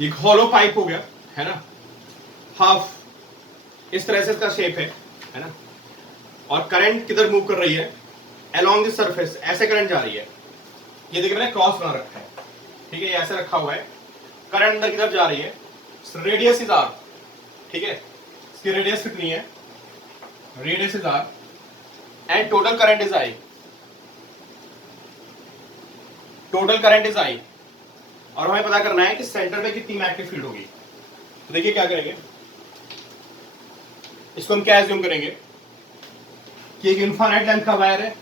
एक hollow pipe हो गया, है ना, हाफ इस तरह से इसका शेप है ना, और करंट किधर मूव कर रही है, अलोंग द सरफेस, ऐसे करंट जा रही है। ये देखिए मैंने क्रॉस बना रखा है, ठीक है, ये ऐसे रखा हुआ है, करंट अंदर की तरफ जा रही है, रेडियस इज आर, ठीक है, इसकी रेडियस कितनी है, radius is are, and total current is I, total current is I, और हमें पता करना है कि सेंटर में कितनी मैग्नेटिक फील्ड होगी। तो देखिए क्या करेंगे, इसको हम क्या एज्यूम करेंगे कि एक इनफाइनाइट लेंथ का वायर है,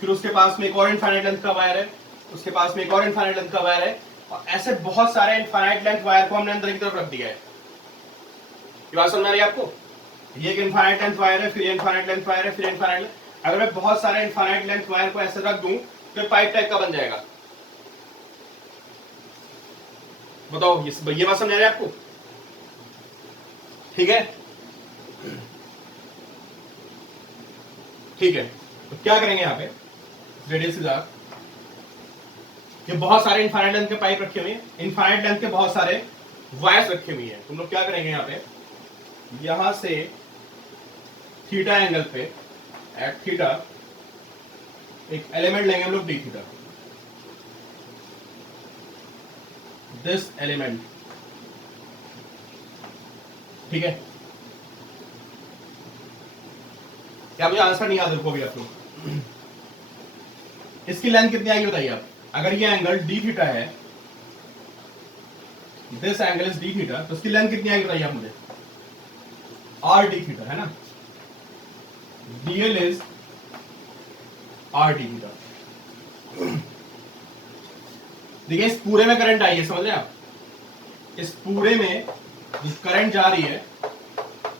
फिर उसके पास में एक और इनफाइनाइट लेंथ का वायर है, उसके पास में एक और इनफाइनाइट लेंथ का वायर है, और ऐसे बहुत सारे इनफाइनाइट लेंथ वायर को हमने अंदर की तरफ रख दिया है। ये बात समझ आ रही है आपको? ये एक इनफाइनाइट लेंथ वायर है, फिर इनफाइनाइट लेंथ वायर है, फिर इनफाइनाइट, अगर मैं बहुत सारे इनफाइनाइट लेंथ वायर को ऐसे रख दूं तो पाइप टाइप का बन जाएगा। बताओ ये बात समझ आ रही है आपको? ठीक है, ठीक है, तो क्या करेंगे यहाँ पे, रेडियस इज आर, ये बहुत सारे इनफाइनाइट लेंथ के पाइप रखे हुए हैं, इनफाइनाइट लेंथ के बहुत सारे वायर्स रखे हुए हैं। तुम लोग क्या करेंगे यहाँ पे, यहां से थीटा एंगल पे एट थीटा एक एलिमेंट लेंगे हम लोग डी थीटा, दिस एलिमेंट, ठीक है, क्या मुझे आंसर नहीं याद रखो अभी आप लोग? इसकी लेंथ कितनी आएगी बताइए आप, अगर ये एंगल डी थीटा है, this angle is D theta, तो इसकी लेंथ कितनी आएगी बताइए आप मुझे, आर डी थीटा, है ना, DL is R D theta. देखिए इस पूरे में करंट आई है, समझ रहे हैं आप, इस पूरे में जिस करंट जा रही है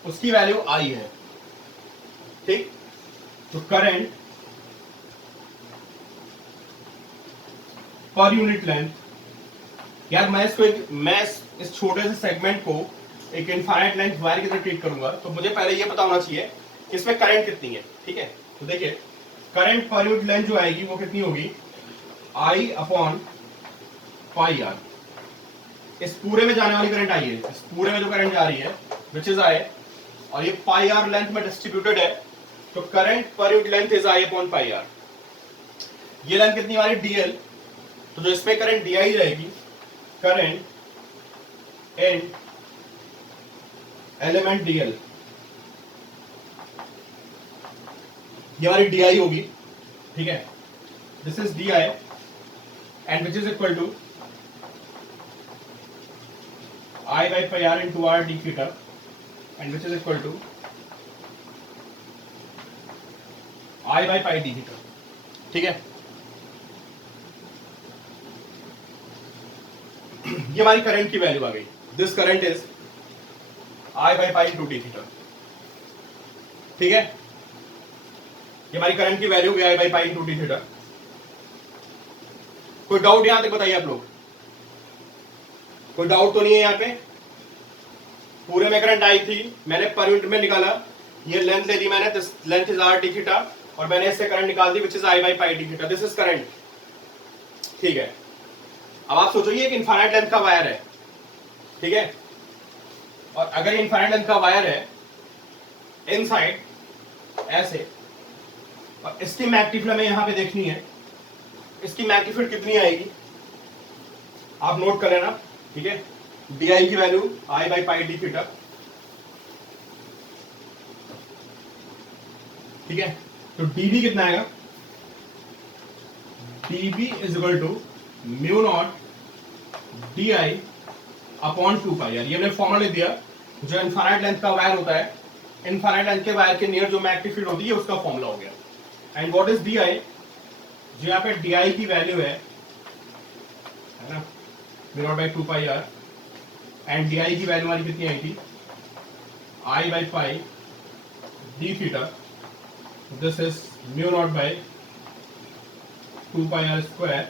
उसकी वैल्यू आई है, ठीक, तो करंट पर यूनिट लेंथ, यार मैं इस छोटे से सेगमेंट को एक इनफाइनाइट लेंथ वायर की तरह ट्रीट करूंगा, तो मुझे पहले ये पता होना चाहिए इसमें करंट कितनी है, ठीक है, तो देखिए करंट पर यूनिट लेंथ जो आएगी वो कितनी होगी, आई अपॉन पाई आर, इस पूरे में जाने वाली करंट आई है, इस पूरे में जो करंट जा रही है विच इज आई, और ये पाई आर लेंथ में डिस्ट्रीब्यूटेड है, तो current per unit length is I upon pi are. ये लेंथ कितनी हमारी डीएल, तो जो इसमें करंट डी आई रहेगी, करंट इन एलिमेंट डीएल, ये हमारी डी आई होगी, ठीक है, this is D I and which is equal to I by pi r into r d theta, and which is equal to I by pi d theta, ठीक है, ये हमारी current की वैल्यू आ गई, this current is I by pi into d theta, ठीक है, ये हमारी करंट की value I by pi into d theta। कोई डाउट यहां तक बताइए आप लोग, कोई डाउट तो नहीं है यहाँ पे? पूरे में करंट आई थी, मैंने पर यूनिट में निकाला, ये लेंथ ले दी मैंने, this length is R D theta, और मैंने इससे करंट निकाल दी which is I by pi D theta, this is current, ठीक है। अब आप सोचो ये एक इनफाइनाइट लेंथ का वायर है, ठीक है, और अगर ये इनफाइनाइट लेंथ का वायर है इनसाइड ऐसे, और इसकी मैग्नेटिक फील्ड हमें यहां पे देखनी है, इसकी मैग्नेटिक फील्ड कितनी आएगी आप नोट कर लेना, ठीक है, डी आई की value I by pi D theta, ठीक है, तो डीबी कितना आएगा, dB is equal to mu naught d I upon 2 pi are, ये हमने फॉर्मूला लिख दिया, जो इनफाइनाइट लेंथ का वायर होता है, इनफाइनाइट लेंथ के वायर के नियर जो मैग्नेटिक फील्ड होती है उसका फॉर्मूला हो गया। And what is D I, जो यहाँ पे डी आई की वैल्यू है ना, mu naught by 2 pi R, and D I की वैल्यू हमारी कितनी आई थी, I by pi D theta, this is mu naught by 2 pi R square,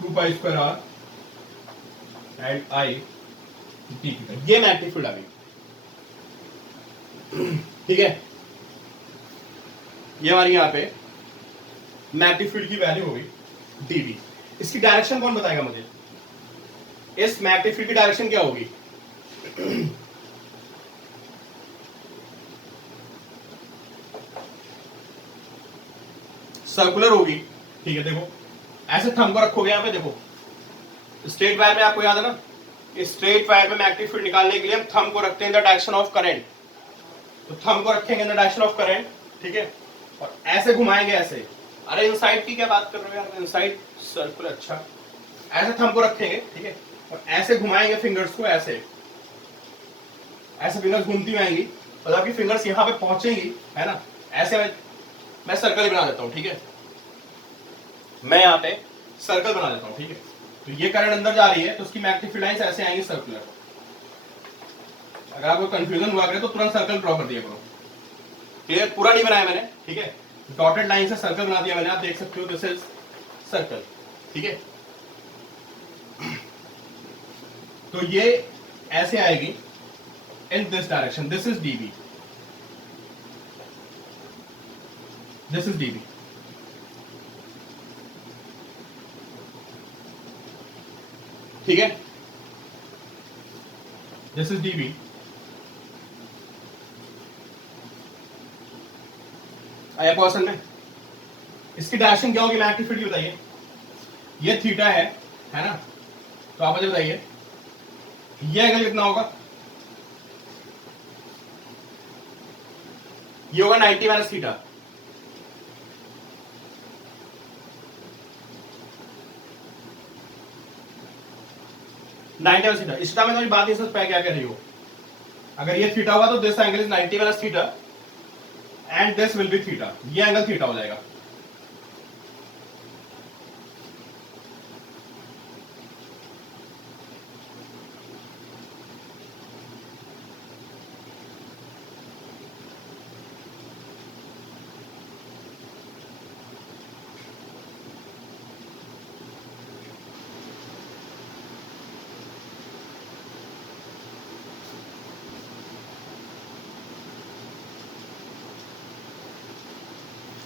2 pi square R and I D theta, ये magnetic field आ गई, ठीक है, ये हमारी यहाँ पे मैग्नेटिक फील्ड की वैल्यू होगी डीबी। इसकी डायरेक्शन कौन बताएगा मुझे, इस मैग्नेटिक फील्ड की डायरेक्शन क्या होगी? सर्कुलर होगी। ठीक है, देखो ऐसे थंब को रखोगे यहाँ पे, देखो स्ट्रेट वायर में आपको याद है ना, स्ट्रेट वायर में मैग्नेटिक फील्ड निकालने के लिए हम थंब को रखते हैं in the direction of current. तो थंब को रखेंगे in the direction of current, ठीक है, और ऐसे घुमाएंगे ऐसे। अरे इनसाइड की क्या बात कर रहे हो यार, इनसाइड सर्कुलर, अच्छा ऐसे थंब को रखेंगे, ठीक है, और ऐसे घुमाएंगे फिंगर्स को, ऐसे ऐसे फिंगर्स घूमती हुई आएंगी और आपकी फिंगर्स यहाँ पे पहुंचेंगी, है ना, ऐसे मैं सर्कल ही बना देता हूँ, ठीक है, मैं यहाँ पे सर्कल बना देता हूँ, ठीक है। तो ये करंट अंदर जा रही है तो उसकी मैग्नेटिक फील्ड लाइंस ऐसे आएंगी सर्कुलर। अगर आपको कंफ्यूजन हुआ करे तो तुरंत सर्कल ड्रॉ कर दिया करो, क्लियर? पूरा नहीं बनाया मैंने, ठीक है, डॉटेड लाइन से सर्कल बना दिया मैंने, आप देख सकते हो दिस इज सर्कल, ठीक है। तो ये ऐसे आएगी in this direction, this is dB, this is dB, ठीक है, दिस इज डीबी। आया क्वेश्चन में? इसकी डायरेक्शन क्या होगी मैग्नेटिक फील्ड की, बताइए। ये थीटा है ना, तो आप मुझे बताइए ये एंगल कितना होगा? ये होगा 90 माइनस थीटा। इस टाइम में तो बात नहीं समझ पाया क्या कह रही हो। अगर ये थीटा हुआ तो this angle is 90 minus theta and this will B theta, ये एंगल थीटा हो जाएगा।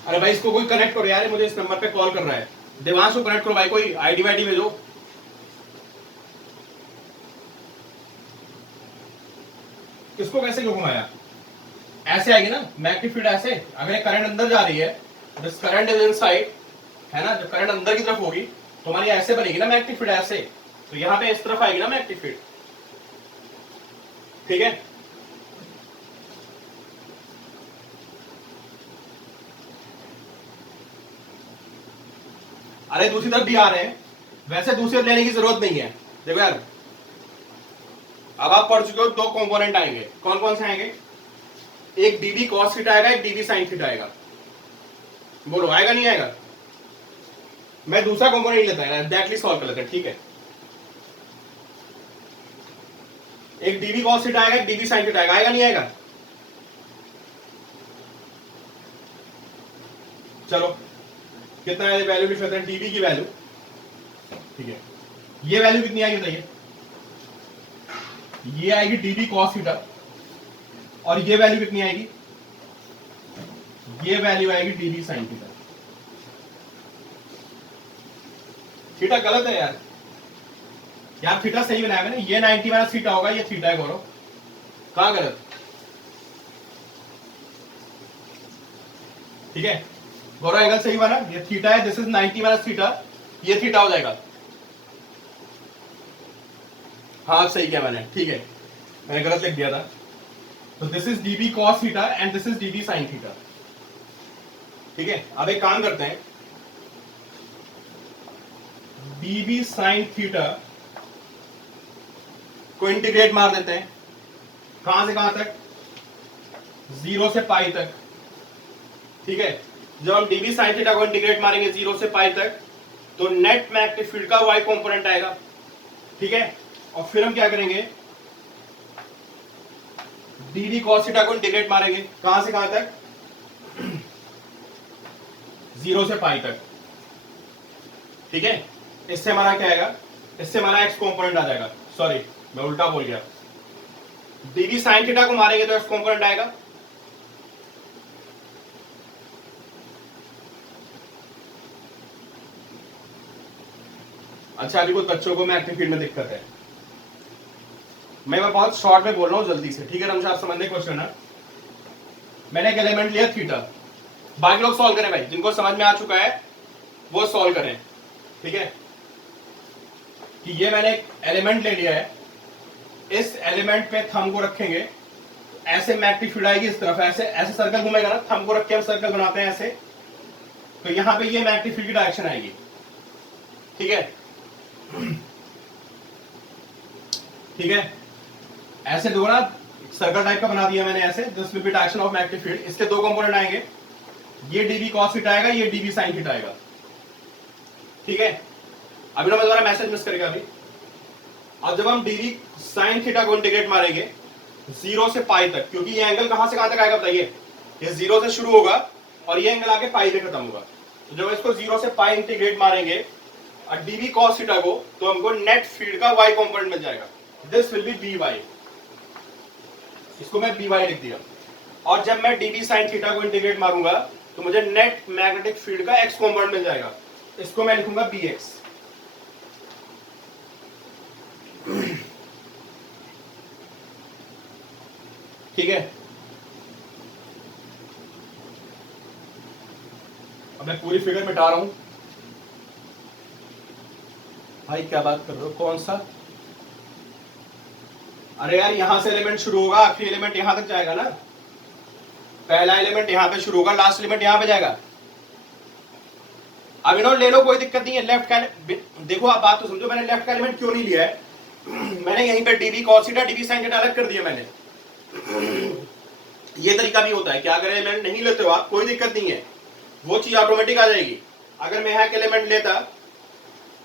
अरे भाई इसको कोई कनेक्ट करो यार, मुझे इस नंबर पे कॉल कर रहा है, देवांश को कनेक्ट करो भाई, कोई आईडी वाईडी भेजो। किसको कैसे क्यों घुमाया? ऐसे आएगी ना मैग्नेटिक फील्ड, ऐसे अगर करंट अंदर जा रही है, दिस करंट इज इनसाइड, है ना, जब करंट अंदर की तरफ होगी तो हमारी ऐसे बनेगी ना मैग्नेटिक फील्ड, ऐसे, तो यहाँ पे इस तरफ आएगी ना मैग्नेटिक फील्ड, ठीक है। अरे दूसरी तरफ भी आ रहे हैं, वैसे दूसरी तरफ लेने की जरूरत नहीं है। देखो यार अब आप पढ़ चुके हो, दो कंपोनेंट आएंगे, कौन कौन से आएंगे? एक डीबी कॉस थीटा आएगा, एक डीबी साइन थीटा आएगा। बोलो आएगा नहीं आएगा? मैं दूसरा कंपोनेंट नहीं लेता है, एग्जैक्टली सॉल्व कर लेते हैं, ठीक है। एक डीबी कॉस थीटा आएगा, एक डीबी साइन थीटा आएगा, आएगा नहीं आएगा? चलो कितना वैल्यू लिख लेते हैं डीबी की वैल्यू, ठीक है। ये वैल्यू कितनी आएगी बताइए? ये आएगी डीबी कॉस थीटा, और ये वैल्यू कितनी आएगी? ये वैल्यू आएगी डीबी साइन थीटा। थीटा गलत है यार, यार थीटा सही बनाया मैंने, ये 90 माइनस थीटा होगा, ये थीटा है गौरव, कहां गलत? ठीक है गौरव, एंगल सही बना, ये थीटा है, दिस इज 90 माइनस थीटा, ये थीटा हो जाएगा। हाँ सही किया मैंने, ठीक है, मैंने गलत लिख दिया था। तो this is dB cos theta and this is dB sine theta, ठीक है। अब एक काम करते हैं, डीबी साइन थीटा को इंटीग्रेट मार देते हैं, कहां से कहां तक? 0 से पाई तक, ठीक है। जब हम डीबी साइन थीटा को इंटीग्रेट मारेंगे 0 से पाई तक, तो नेट मैग्नेटिक फील्ड का वाई कंपोनेंट आएगा, ठीक है। और फिर हम क्या करेंगे, डीबी कॉस थीटा को इंटीग्रेट मारेंगे, कहां से कहां तक? 0 से पाई तक, ठीक है। इससे हमारा क्या आएगा? इससे हमारा एक्स कंपोनेंट आ जाएगा, सॉरी मैं उल्टा बोल गया, डीबी साइन थीटा को मारेंगे तो एक्स कंपोनेंट आएगा, अच्छा अभी कुछ बच्चों को मैग्नेटिक फील्ड में दिक्कत है, मैं बहुत शॉर्ट में बोल रहा हूँ जल्दी से, ठीक है रमशा, आप समझने क्वेश्चन है। मैंने एक एलिमेंट लिया थीटा, बाकी लोग सॉल्व करें भाई, जिनको समझ में आ चुका है वो सॉल्व करें, ठीक है। कि ये मैंने एक एलिमेंट ले लिया है, इस एलिमेंट पे थंब को रखेंगे, ऐसे मैग्नेटिक फील्ड आएगी इस तरफ, ऐसे ऐसे सर्कल घूमेगा ना, थंब को रख के हम सर्कल बनाते हैं ऐसे, तो यहां पे ये मैग्नेटिक फील्ड की डायरेक्शन आएगी, ठीक है। ठीक है, ऐसे दो ना सर्कल टाइप का बना दिया मैंने ऐसे, this will B direction of magnetic field. इसके दो कंपोनेंट आएंगे, ये डीबी कॉस थीटा आएगा, ये डीबी साइन थीटा आएगा, ठीक है। अभी ना मैं दोबारा मैसेज मिस करेगा अभी। अब जब हम डीबी साइन थीटा को इंटीग्रेट मारेंगे 0 से पाई तक, क्योंकि ये एंगल कहां से कहां तक आएगा बताइए, ये 0 से शुरू होगा और ये एंगल आके पाई पे खत्म होगा। तो जब इसको 0 से पाई इंटीग्रेट मारेंगे और डीबी कॉस थीटा को, तो हमको नेट फील्ड का y कंपोनेंट मिल जाएगा, दिस विल बी by, इसको मैं by लिख दिया। और जब मैं डीबी साइन थीटा को इंटीग्रेट मारूंगा तो मुझे नेट मैग्नेटिक फील्ड का x कंपोनेंट मिल जाएगा, इसको मैं लिखूंगा bx, ठीक है। अब मैं पूरी फिगर मिटा रहा हूं भाई, क्या बात कर रहे हो, कौन सा, अरे यार यहां से एलिमेंट शुरू होगा, आखिरी एलिमेंट यहां तक जाएगा ना, पहला एलिमेंट यहां पे शुरू होगा, लास्ट एलिमेंट यहां पे जाएगा। अब इन्होंने ले लो, कोई दिक्कत नहीं है, लेफ्ट का देखो, आप बात तो समझो, मैंने लेफ्ट का एलिमेंट क्यों नहीं लिया है, मैंने यहीं पे dB cos theta dB sine theta अलग कर दिया मैंने। ये तरीका भी होता है कि अगर एलिमेंट नहीं लेते हो आप, कोई दिक्कत नहीं है, वो चीज ऑटोमेटिक आ जाएगी। अगर मैं यहाँ एक एलिमेंट लेता,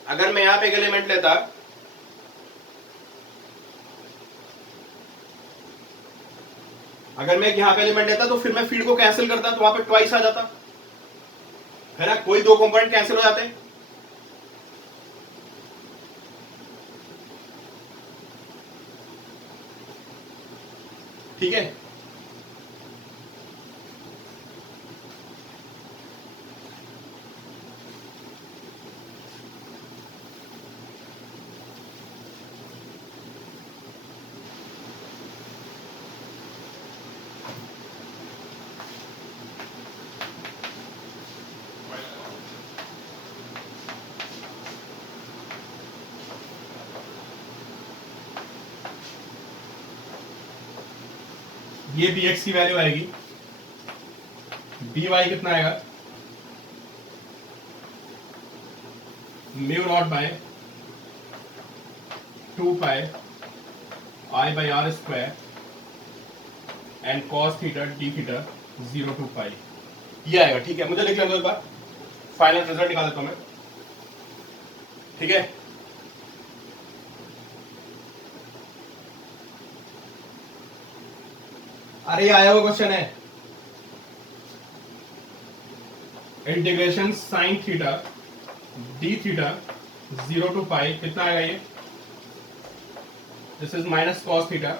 अगर मैं यहाँ पे एक एलिमेंट लेता, अगर मैं यहाँ पे एलिमेंट लेता तो फिर मैं फील्ड को कैंसिल करता, तो वहां पे ट्वाइस आ जाता है ना, कोई दो कंपोनेंट कैंसिल हो जाते हैं। ठीक है, ये bx की वैल्यू आएगी, by कितना आएगा, mu naught by 2 pi I by r square and cos theta d theta 0 to पाई, ये आएगा, ठीक है। मुझे लिख लेना एक बार, फाइनल रिजल्ट निकाल देता हूं मैं, ठीक है। अरे ये आया हुआ क्वेश्चन है, integration sine theta d theta 0 to pi, कितना आएगा ये, this is minus cos theta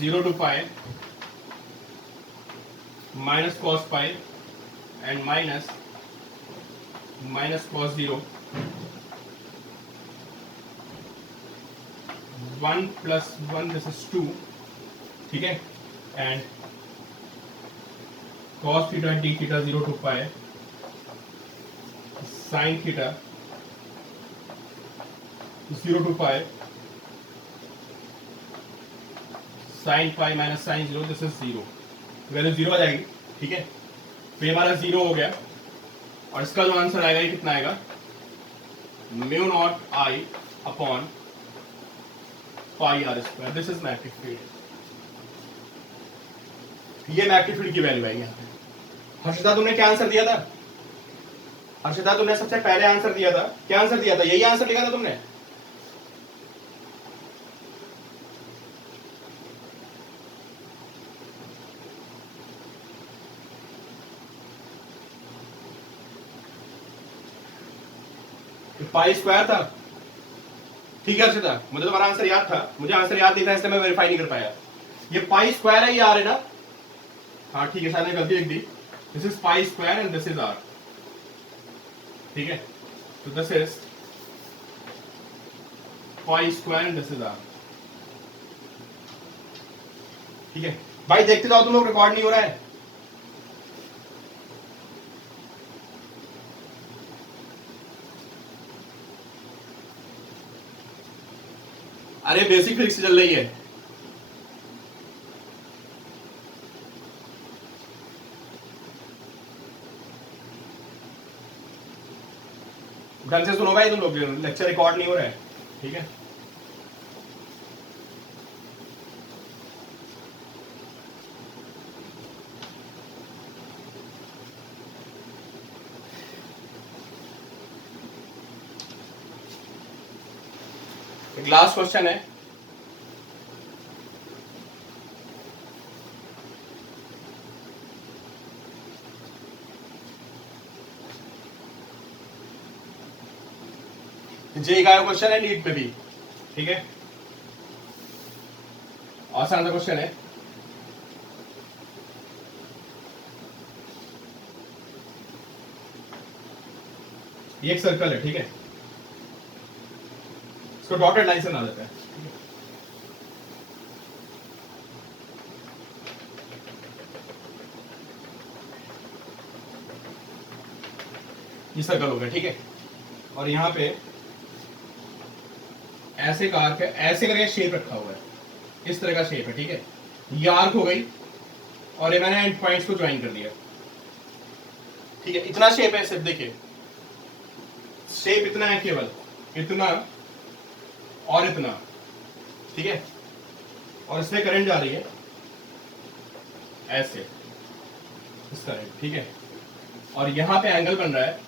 0 to pi minus cos pi and minus cos 0, 1 plus 1 this is 2, ठीक है, and cos theta d theta 0 to pi sin theta 0 to pi sin pi minus sine 0, this is 0, value 0 आ जाएगी, ठीक है। तो ये हमारा 0 हो गया, और इसका जो आंसर आएगा ये कितना आएगा, mu not I upon pi r square, this is magnetic field, ये मैग्नेटिक फील्ड की वैल्यू है यहाँ पे। हर्षिता तुमने क्या आंसर दिया था, हर्षिता तुमने सबसे पहले आंसर दिया था, क्या आंसर दिया था, यही आंसर लिखा था तुमने, पाई स्क्वायर था, ठीक है हर्षिता, मुझे तुम्हारा आंसर याद था, मुझे आंसर याद नहीं था इसलिए मैं वेरीफाई नहीं कर पाया। ये पाई स्क्वायर है, ये आर है ना, हाँ ठीक है, शायद गलती लिख दी, this is pi square and this is R, ठीक है। तो this is pi square, this is R. ठीक है भाई, देखते जाओ, तुम लोग रिकॉर्ड नहीं हो रहा है। अरे बेसिक फिजिक्स चल रही है। ढंग से सुनो भाई तुम लोग, लेक्चर रिकॉर्ड नहीं हो रहा है। ठीक है, एक लास्ट क्वेश्चन है। जे का क्वेश्चन है नीट में भी। ठीक है, आसान सा क्वेश्चन है। ये एक सर्कल है। ठीक है, इसको डॉटेड लाइन से बना देते हैं। ये सर्कल हो गया। ठीक है, और यहां पे ऐसे का आर्क है, ऐसे करके शेप रखा हुआ है, इस तरह का शेप है। ठीक है, ये आर्क हो गई और ये मैंने एंड पॉइंट्स को ज्वाइन कर दिया। ठीक है, इतना शेप है सिर्फ, देखिए शेप इतना है, केवल इतना और इतना। ठीक है, और इसमें करंट जा रही है ऐसे, इस तरह। ठीक है, और यहां पे एंगल बन रहा है,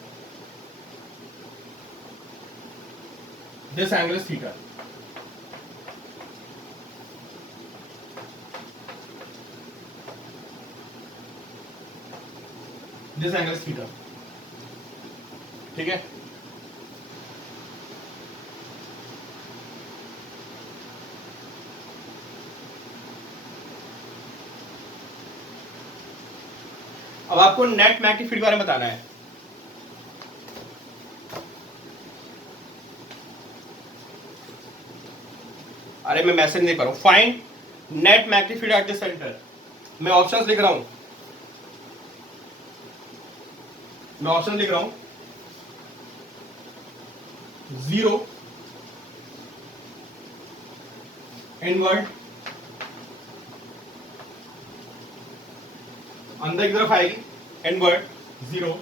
this angle is theta. This angle is theta. ठीक है, अब आपको नेट मैग्नेटिक फील्ड के बारे में बताना है। अरे मैं मैसेज नहीं कर रहा हूं। Find net magnetic field at the centre. मैं ऑप्शंस लिख रहा हूं, मैं ऑप्शन लिख रहा हूं। 0 इनवर्ट, अंदर की तरफ आएगी, इनवर्ट 0।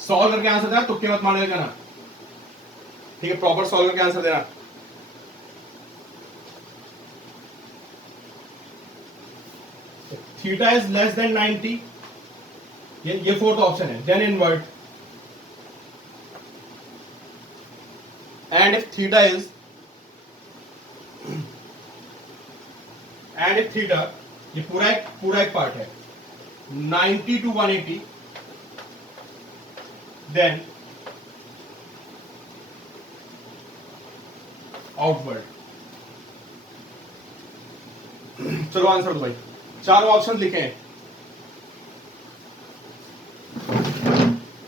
सॉल्व करके आंसर देना, तुक्के मत मारने देना। ठीक है, प्रॉपर सॉल्व करके आंसर देना। थीटा इज लेस देन 90, ये फोर्थ ऑप्शन है। Then inward, and if theta is, and if theta, ये पूरा एक पार्ट है, 90 to 180, देन आउटवर्ड। चलो आंसर दो भाई, चारों ऑप्शन लिखे हैं।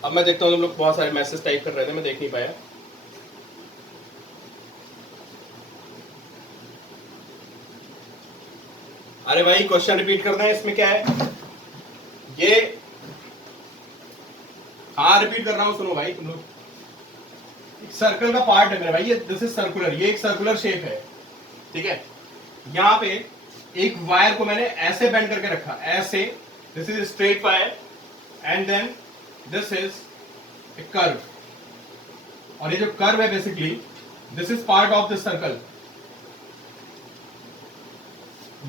अब मैं देखता हूं, तुम लोग बहुत सारे मैसेज टाइप कर रहे थे, मैं देख नहीं पाया। अरे भाई क्वेश्चन रिपीट करना है, इसमें क्या है ये। हाँ रिपीट कर रहा हूं, सुनो भाई तुम लोग। सर्कल का पार्ट है मेरा भाई, ये दिस इज सर्कुलर, ये एक सर्कुलर शेप है। ठीक है, यहां पे एक वायर को मैंने ऐसे बेंड करके रखा, ऐसे। This is straight wire and then this is a curve, और ये जो कर्व है basically this is part of this circle.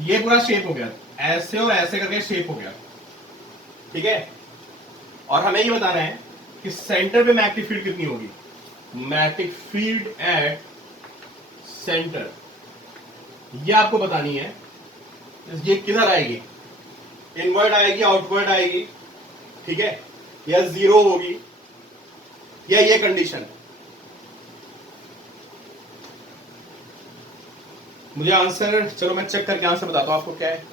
ये पूरा शेप हो गया, ऐसे और ऐसे करके शेप हो गया। ठीक है, और हमें ये बताना है कि सेंटर पे मैग्नेटिक फील्ड कितनी होगी। मैग्नेटिक फील्ड एट सेंटर, ये आपको बतानी है। ये किधर आएगी, इनवर्ड आएगी, आउटवर्ड आएगी। ठीक है, या 0 होगी, या ये कंडीशन। मुझे आंसर, चलो मैं चेक करके आंसर बताता हूं आपको क्या है।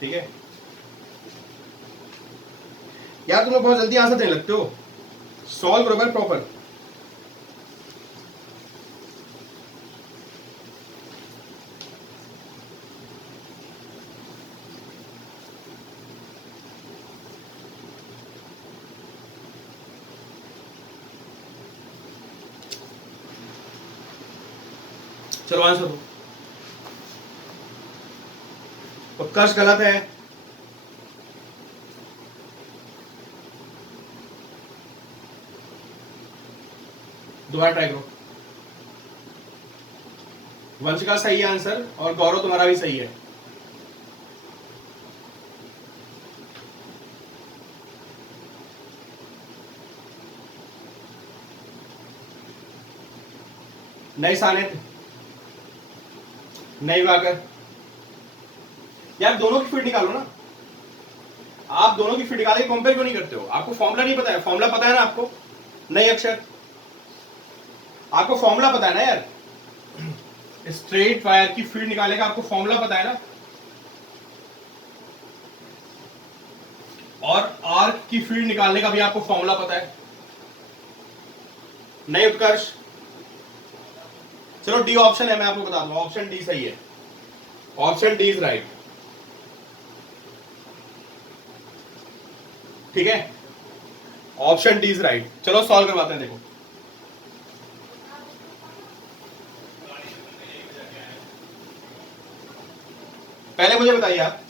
ठीक है, यार तुम लोग बहुत जल्दी आंसर देने लगते हो, सॉल्व करो भाई प्रॉपर। चलो आंसर दो। उत्कर्ष गलत है, दोबारा ट्राई करो। वंशिका सही है आंसर, और गौरव तुम्हारा भी सही है। नहीं सानित, नहीं वाकर, यार दोनों की फिट निकालो ना। आप दोनों की फिट निकाल के कंपेयर क्यों नहीं करते हो? आपको फॉर्मूला नहीं पता है? फॉर्मूला पता है ना आपको? नहीं अक्षर, आपको फॉर्मूला पता है ना यार? स्ट्रेट वायर की फील्ड निकालने का आपको फॉर्मूला पता है ना? और आर्क की फील्ड निकालने का भी आपको फॉर्मूला पता है? नहीं उत्कर्ष, चलो डी ऑप्शन है, मैं आपको बता दूं, ऑप्शन डी सही है, ऑप्शन डी इज राइट। ठीक है, ऑप्शन डी इज राइट। चलो सॉल्व करवाते हैं, देखो। पहले मुझे बताइए आप,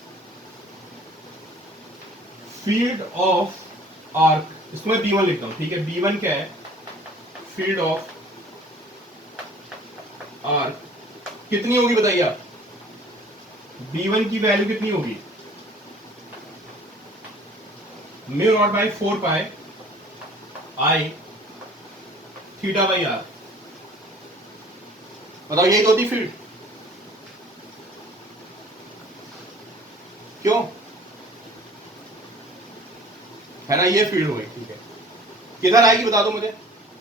फील्ड ऑफ आर्क, इसको मैं B1 लिखता हूं, ठीक है। B1 क्या है? फील्ड ऑफ आर्क कितनी होगी बताइए आप? B1 की वैल्यू कितनी होगी? Mu naught by 4 pi I theta by r. बताओ यही तो होती फील्ड, क्यों? है ना, ये फील्ड हो गई, ठीक है। किधर आएगी बता दो मुझे,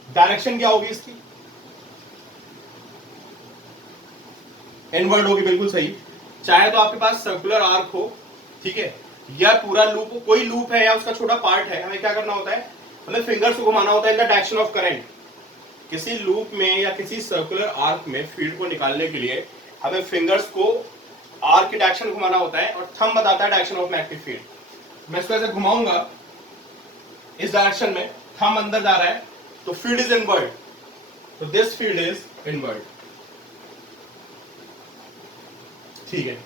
डायरेक्शन क्या होगी इसकी? इनवर्ड होगी, बिल्कुल सही। चाहे तो आपके पास सर्कुलर आर्क हो, ठीक है, या पूरा लूप, कोई लूप है या उसका छोटा पार्ट है, हमें क्या करना होता है? हमें फिंगर्स को घुमाना होता है in the direction of current. किसी लूप में या किसी सर्कुलर आर्क में फील्ड को निकालने के लिए हमें फिंगर्स को आर्क की डायरेक्शन घुमाना होता है, और थंब बताता है डायरेक्शन ऑफ मैग्नेटिक फील्ड। मैं इसको ऐसे घुमाऊंगा इस डायरेक्शन में, थंब अंदर जा रहा है, तो फील्ड इज इनवर्ड, तो दिस फील्ड इज इनवर्ड। ठीक है,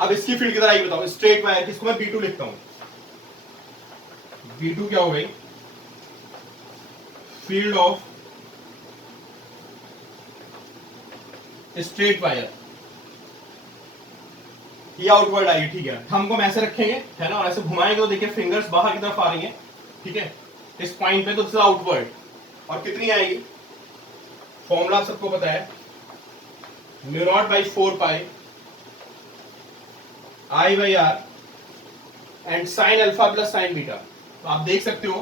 अब इसकी फील्ड किधर आएगी बताओ? स्ट्रेट वायर की, इसको मैं B2 लिखता हूं। B2 क्या हो गई? फील्ड ऑफ स्ट्रेट वायर, ये आउटवर्ड आएगी, ठीक है। थंब को हम ऐसे रखेंगे, है ना, और ऐसे घुमाएंगे तो देखिए फिंगर्स बाहर की तरफ आ रही हैं, ठीक है, इस पॉइंट पे, तो दिस इज आउटवर्ड। और कितनी आएगी? फॉर्मूला सबको पता है, mu naught by 4 pi I by r and sine alpha plus sine beta. तो आप देख सकते हो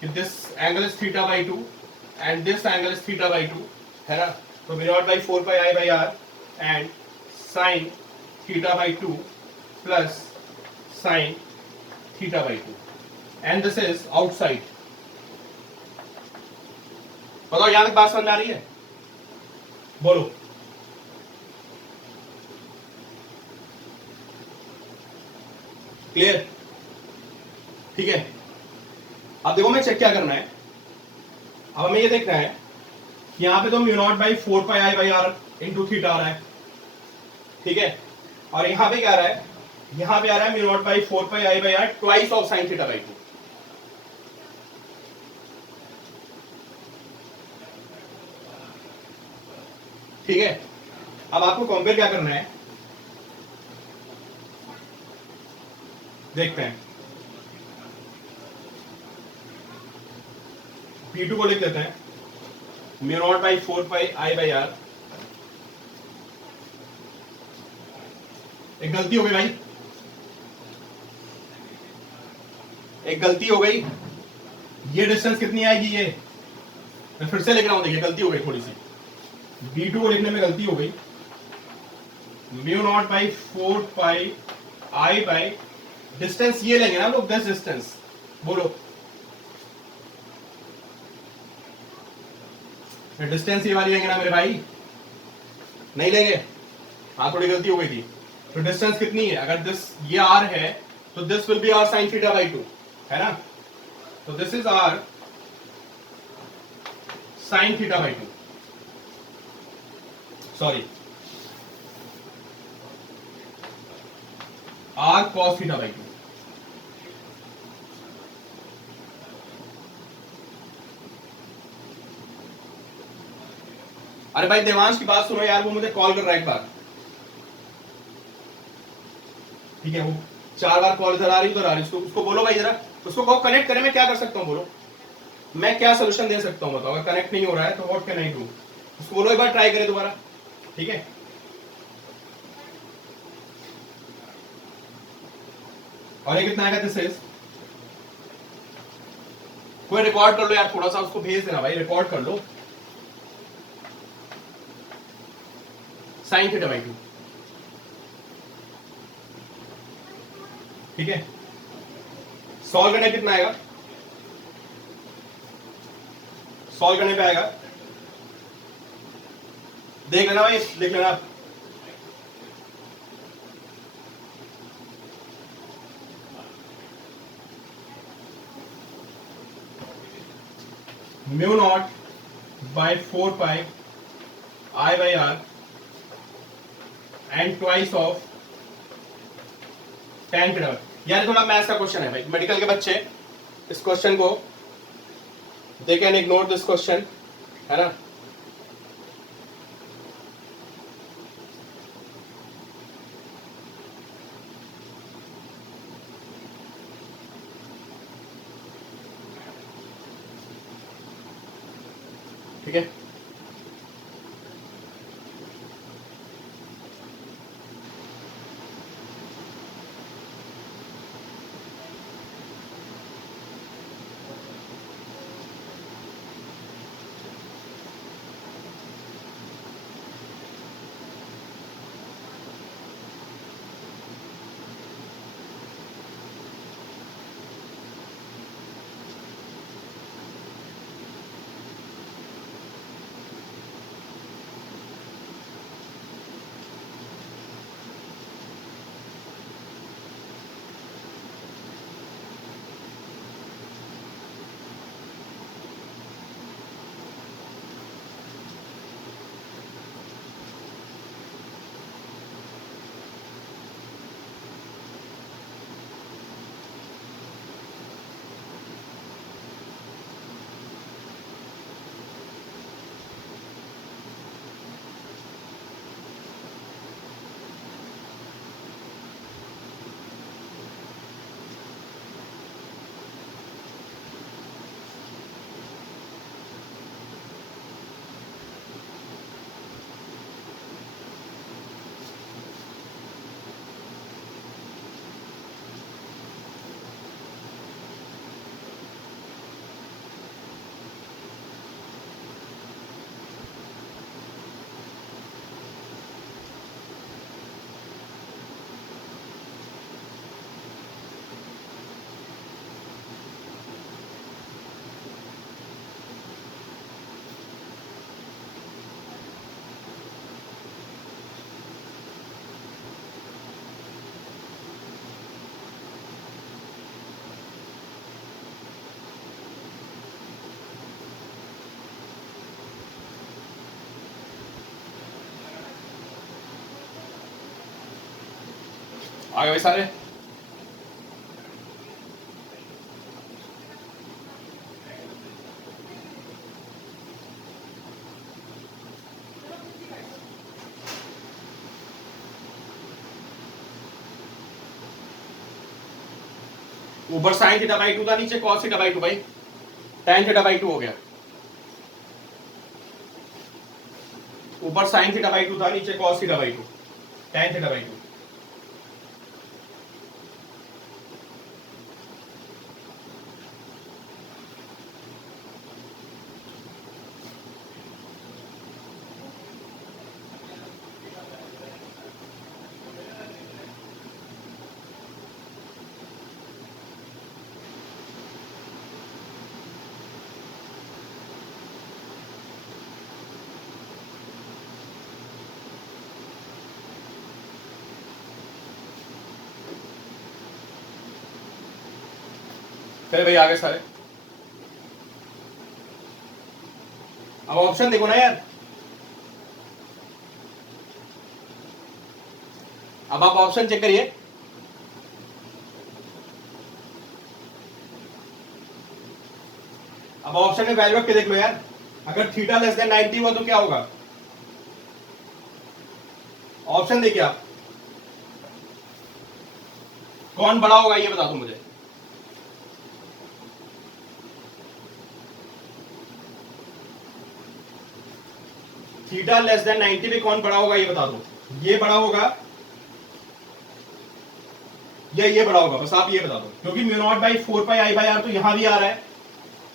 कि this angle is theta by 2 and this angle is theta by 2, है ना। तो mu naught by 4 pi I by r and sine theta by 2 plus sine theta by 2, and this is outside. बताओ यहां तक बात समझ में आ रही है? बोलो। क्लियर? ठीक है, अब देखो मैं चेक क्या करना है। अब हमें ये देखना है कि यहां पे तो mu naught by 4 pi I by R into theta आ रहा है, ठीक है, और यहां पे क्या आ रहा है? यहां पे आ रहा है mu naught by 4 pi I by r twice of sine theta by 2। ठीक है, अब आपको कंपेयर क्या करना है, देखते हैं। P2 को लिख देते हैं, mu naught by 4 pi I by r. एक गलती हो गई भाई, एक गलती हो गई। ये डिस्टेंस कितनी आएगी? ये मैं फिर से लिख रहा हूं, देखिए गलती हो गई थोड़ी सी। B2 को लिखने में गलती हो गई। Mu naught by 4 pi I by, distance ये लेंगे ना लोग, दिस डिस्टेंस, बोलो। डिस्टेंस ये वाली लेंगे ना मेरे भाई, नहीं लेंगे? हाँ थोड़ी गलती हो गई थी। तो डिस्टेंस कितनी है? अगर दिस ये आर है तो this will be r sine theta by 2, है ना? तो this is r sine theta by 2, sorry r cos theta by 2। अरे भाई देवांश की बात सुनो यार, वो मुझे कॉल कर रहा है एक बार, ठीक है? वो 4 बार कॉल इधर आ रही उधर आ रही, उसको बोलो भाई जरा, उसको कहो कनेक्ट करे, मैं क्या कर सकता हूँ बोलो, मैं क्या सोल्यूशन दे सकता हूँ बताओ? अगर कनेक्ट नहीं हो रहा है तो व्हाट कैन आई डू? उसको बोलो एक बार ट्राई करे दोबारा, ठीक है? और ये कितना आएगा? दिस इज, कोई रिकॉर्ड कर लो यार, थोड़ा सा उसको भेज देना भाई, रिकॉर्ड कर लो। साइन थीटा बाई 2, ठीक है? सॉल्व करने कितना आएगा? सॉल्व करने पे आएगा, देख लेना भाई, देख लेना। Mu naught by 4 pi I by r and twice of tan theta. यार थोड़ा मैथ्स का क्वेश्चन है भाई, मेडिकल के बच्चे इस क्वेश्चन को they can ignore this question, है ना? ठीक है? आगे भाई सारे, ऊपर साइन थीटा बाई 2 था, नीचे कॉस थीटा बाई 2 भाई, tan थीटा बाई 2 हो गया। ऊपर साइन थीटा बाई 2 था, नीचे cos theta by 2, tan theta by 2। फिर भाई आगे सारे, अब ऑप्शन देखो ना यार, अब आप ऑप्शन चेक करिए। अब ऑप्शन में वैल्यू रख के देख लो यार, अगर थीटा लेस देन 90 हुआ तो क्या होगा? ऑप्शन देखिए आप, कौन बड़ा होगा ये बता दो मुझे। थीटा लेस देन 90 पे कौन बड़ा होगा ये बता दो। ये बड़ा होगा या ये बड़ा होगा, बस आप ये बता दो। क्योंकि mu naught by 4 pi I by r तो यहां भी आ रहा है,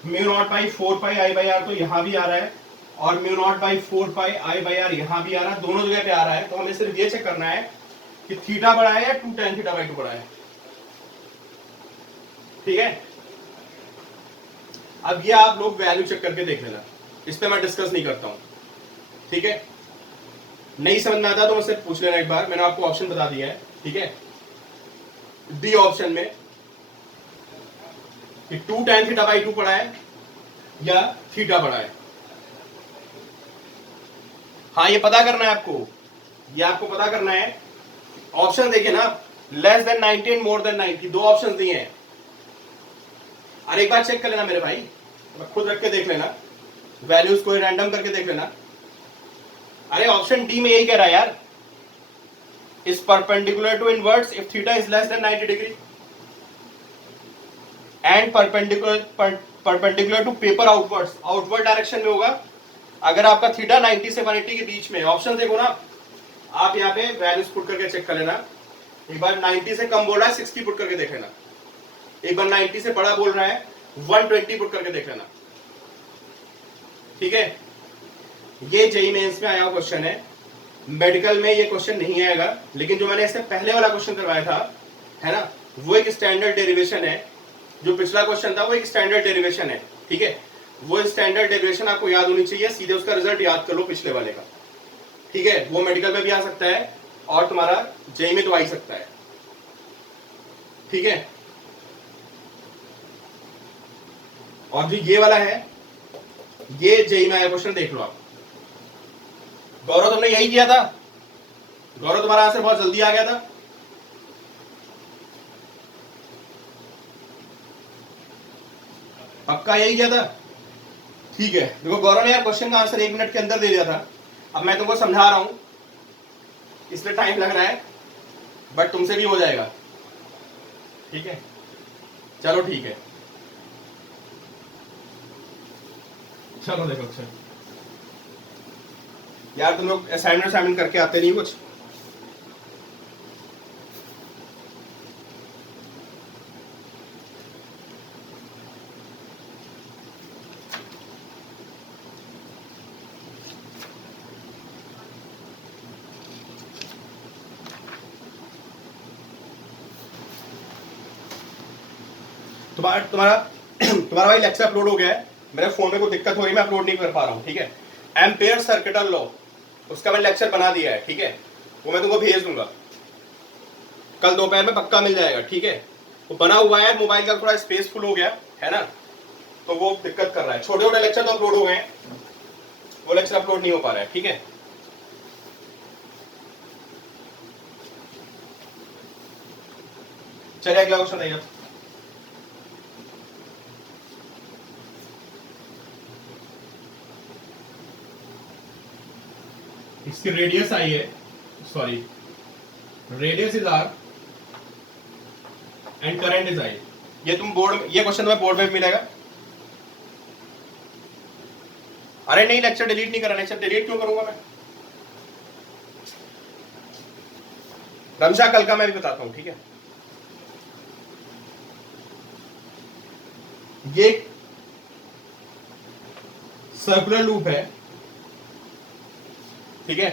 mu naught by 4 pi I by r तो यहां भी आ रहा है, और mu naught by 4 pi I by r यहां भी आ रहा है, दोनों जगह पे आ रहा है। तो हमें सिर्फ ये चेक करना है कि थीटा बड़ा है या 2 tan थीटा बाई 2 बड़ा है। ठीक है, अब ये आप लोग वैल्यू चेक करके देख लेना, इस पे मैं डिस्कस नहीं करता हूं। ठीक है, नहीं समझ में आता तो मुझसे पूछ लेना एक बार, मैंने आपको ऑप्शन बता दिया है। ठीक है, डी ऑप्शन में कि 2 tan थीटा बाई 2 पड़ा है या थीटा बड़ा है। हाँ, ये पता करना है आपको, ये आपको पता करना है। ऑप्शन देखिए ना, less than 90 and more than 90, दो ऑप्शन दिए हैं। अरे एक बार चेक कर लेना मेरे भाई, खुद रख के देख लेना, वैल्यूज को रैंडम करके देख लेना। अरे ऑप्शन डी में यही कह रहा है यार, is perpendicular to inwards if theta is less than 90 degree and perpendicular to paper outwards, outward direction में होगा अगर आपका थीटा 90 से 180 के बीच में। ऑप्शन देखो ना आप, यहाँ पे वैल्यूज पुट करके चेक कर लेना। एक बार 90 से कम बोल रहा है 60 पुट करके देख लेना, एक बार 90 से बड़ा बोल रहा है 120 पुट करके देख लेना। ठीक है, ये जेईई मेंस में आया हुआ क्वेश्चन है, मेडिकल में ये क्वेश्चन नहीं आएगा, लेकिन जो मैंने इससे पहले वाला क्वेश्चन करवाया था है ना, वो एक स्टैंडर्ड डेरिवेशन है। जो पिछला क्वेश्चन था वो एक स्टैंडर्ड डेरिवेशन है। ठीक है, वो स्टैंडर्ड डेरिवेशन आपको याद होनी चाहिए, सीधे उसका रिजल्ट याद कर लो पिछले वाले का। ठीक है, वो मेडिकल में भी आ सकता है और तुम्हारा जेईई में तो आ ही सकता है। ठीक है, और जो ये वाला है ये जेईई में आया क्वेश्चन, देख लो आप। गौरव तुमने यही किया था, गौरव तुम्हारा आंसर बहुत जल्दी आ गया था। पक्का यही किया था? ठीक है, देखो गौरव ने यार क्वेश्चन का आंसर 1 मिनट के अंदर दे दिया था। अब मैं तुमको समझा रहा हूं इसलिए टाइम लग रहा है, बट तुमसे भी हो जाएगा। ठीक है, चलो ठीक है, चलो देखो। अच्छा यार तुम लोग असाइनमेंट करके आते नहीं कुछ। तुम्हारा भाई लेक्चर अपलोड हो गया है, मेरे फोन में कोई दिक्कत हो रही है, मैं अपलोड नहीं कर पा रहा हूँ। ठीक है, एम्पेयर सर्किटल लॉ, उसका मैंने लेक्चर बना दिया है। ठीक है, वो मैं तुमको भेज दूंगा, कल दोपहर में पक्का मिल जाएगा। ठीक है, वो बना हुआ है, मोबाइल का थोड़ा स्पेस फुल हो गया है ना, तो वो दिक्कत कर रहा है। छोटे छोटे लेक्चर तो अपलोड हो गए हैं, वो लेक्चर अपलोड नहीं हो पा रहा है। ठीक है, चलिए अगला क्वेश्चन आइए। इसकी रेडियस आई है, sorry radius is are and current is I. ये तुम बोर्ड, ये क्वेश्चन तुम्हें बोर्ड में मिलेगा। अरे नहीं, लेक्चर डिलीट नहीं करा। लेक्चर डिलीट क्यों करूंगा मैं? रमशा कल का मैं भी बताता हूं। ठीक है, ये सर्कुलर लूप है। ठीक है,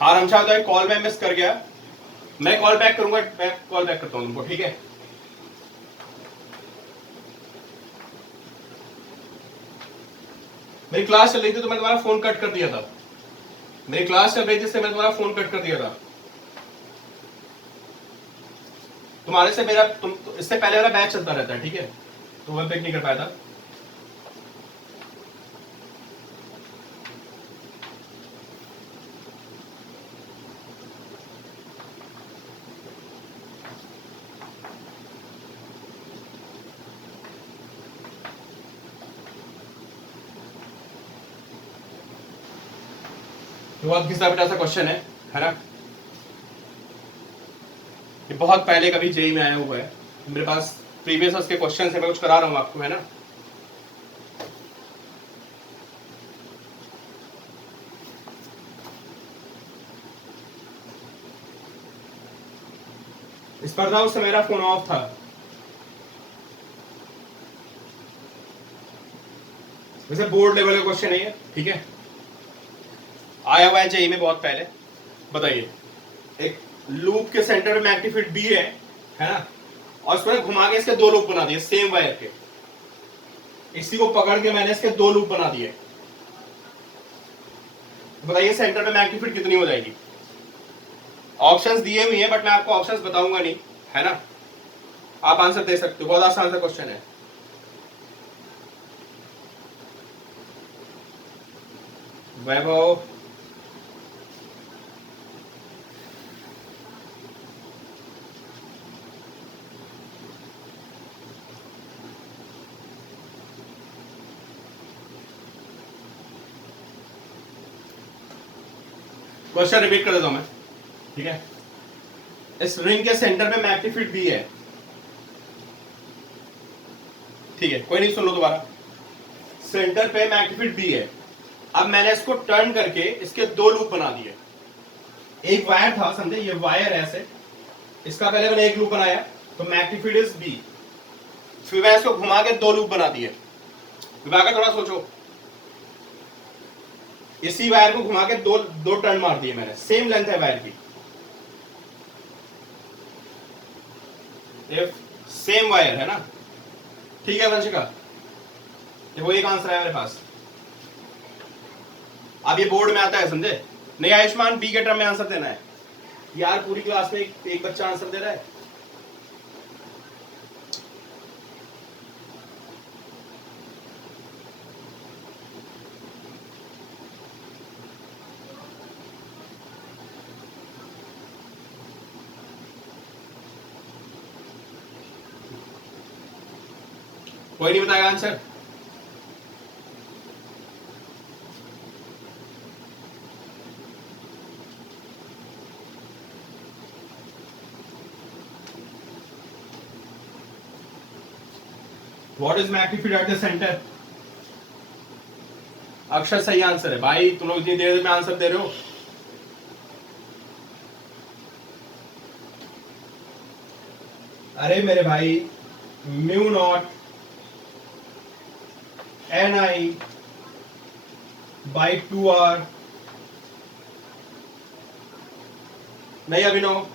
हाँ रमशा बताए, कॉल मैं मिस कर गया, मैं कॉल बैक करूंगा, मैं कॉल बैक करता हूँ तुमको, ठीक है। मेरी क्लास चल रही थी तो मैं तुम्हारा फोन कट कर दिया था, मेरी क्लास चल रही थी इससे मैं तुम्हारा फोन कट कर दिया था। तुम्हारे से मेरा इससे पहले मेरा बैच चलता रहता है, ठीक है, तो मैं पिक नहीं कर पाया था। तो बहुत घिसा पिटा सा क्वेश्चन है ना, ये बहुत पहले कभी जेई में आया हुआ है, मेरे पास प्रीवियस के क्वेश्चन है, मैं कुछ करा रहा हूँ आपको, है ना। स्पर्धा उस समय मेरा फोन ऑफ था, वैसे बोर्ड लेवल का क्वेश्चन है ये, ठीक है, आया हुआ है जेई में बहुत पहले। बताइए, एक लूप के सेंटर में एक्टिव फील्ड बी है ना, और उसको घुमा के इसके दो लूप बना दिए सेम वायर के, इसी को पकड़ के मैंने इसके दो लूप बना दिए। बताइए सेंटर में मैग्नेटिक फील्ड कितनी हो जाएगी। ऑप्शंस दिए हुए हैं बट मैं आपको ऑप्शंस बताऊंगा नहीं, है ना, आप आंसर दे सकते हो, बहुत आसान सा क्वेश्चन है। वैभव, क्वेश्चन रिपीट कर देता हूं मैं, ठीक है। इस रिंग के सेंटर में मैग्नेटिक फील्ड भी है, ठीक है, कोई नहीं, सुन लो दोबारा। सेंटर पे मैग्नेटिक फील्ड भी है, अब मैंने इसको टर्न करके इसके दो लूप बना दिए। एक वायर था, समझे, ये वायर ऐसे, इसका पहले मैंने एक लूप बनाया, तो मैग्नेटिक फील्ड इज बी, फिर मैं इसको घुमा के दो लूप बना दिए। विभागा थोड़ा सोचो, इसी वायर को घुमा के दो दो टर्न मार दिए मैंने, सेम लेंथ है वायर की, सेम वायर है ना, ठीक है वंशिका, देखो एक आंसर है मेरे पास। अब ये बोर्ड में आता है, समझे, नहीं आयुष्मान, बी के टर्म में आंसर देना है यार, पूरी क्लास में एक बच्चा आंसर दे रहा है। कोई नहीं बताएगा answer. What is magnetic field at the center? अक्षर सही आंसर है भाई, तुम लोग इतनी देर में आंसर दे रहे हो। अरे मेरे भाई, mu not an I by 2r, नहीं अभिनव,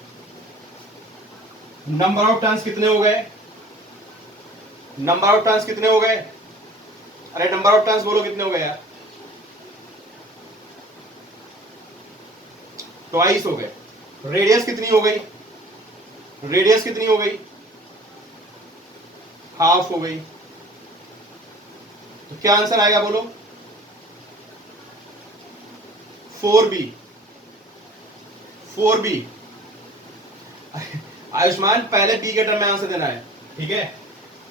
नंबर ऑफ टर्न्स कितने हो गए, नंबर ऑफ टर्न्स कितने हो गए, अरे नंबर ऑफ टर्न्स बोलो कितने हो गए यार, ट्वाइस हो गए। रेडियस कितनी हो गई, रेडियस कितनी हो गई, हाफ हो गई, तो क्या आंसर आएगा बोलो, 4b, 4b। आयुष्मान पहले बी के टर्म में आंसर देना है, ठीक है,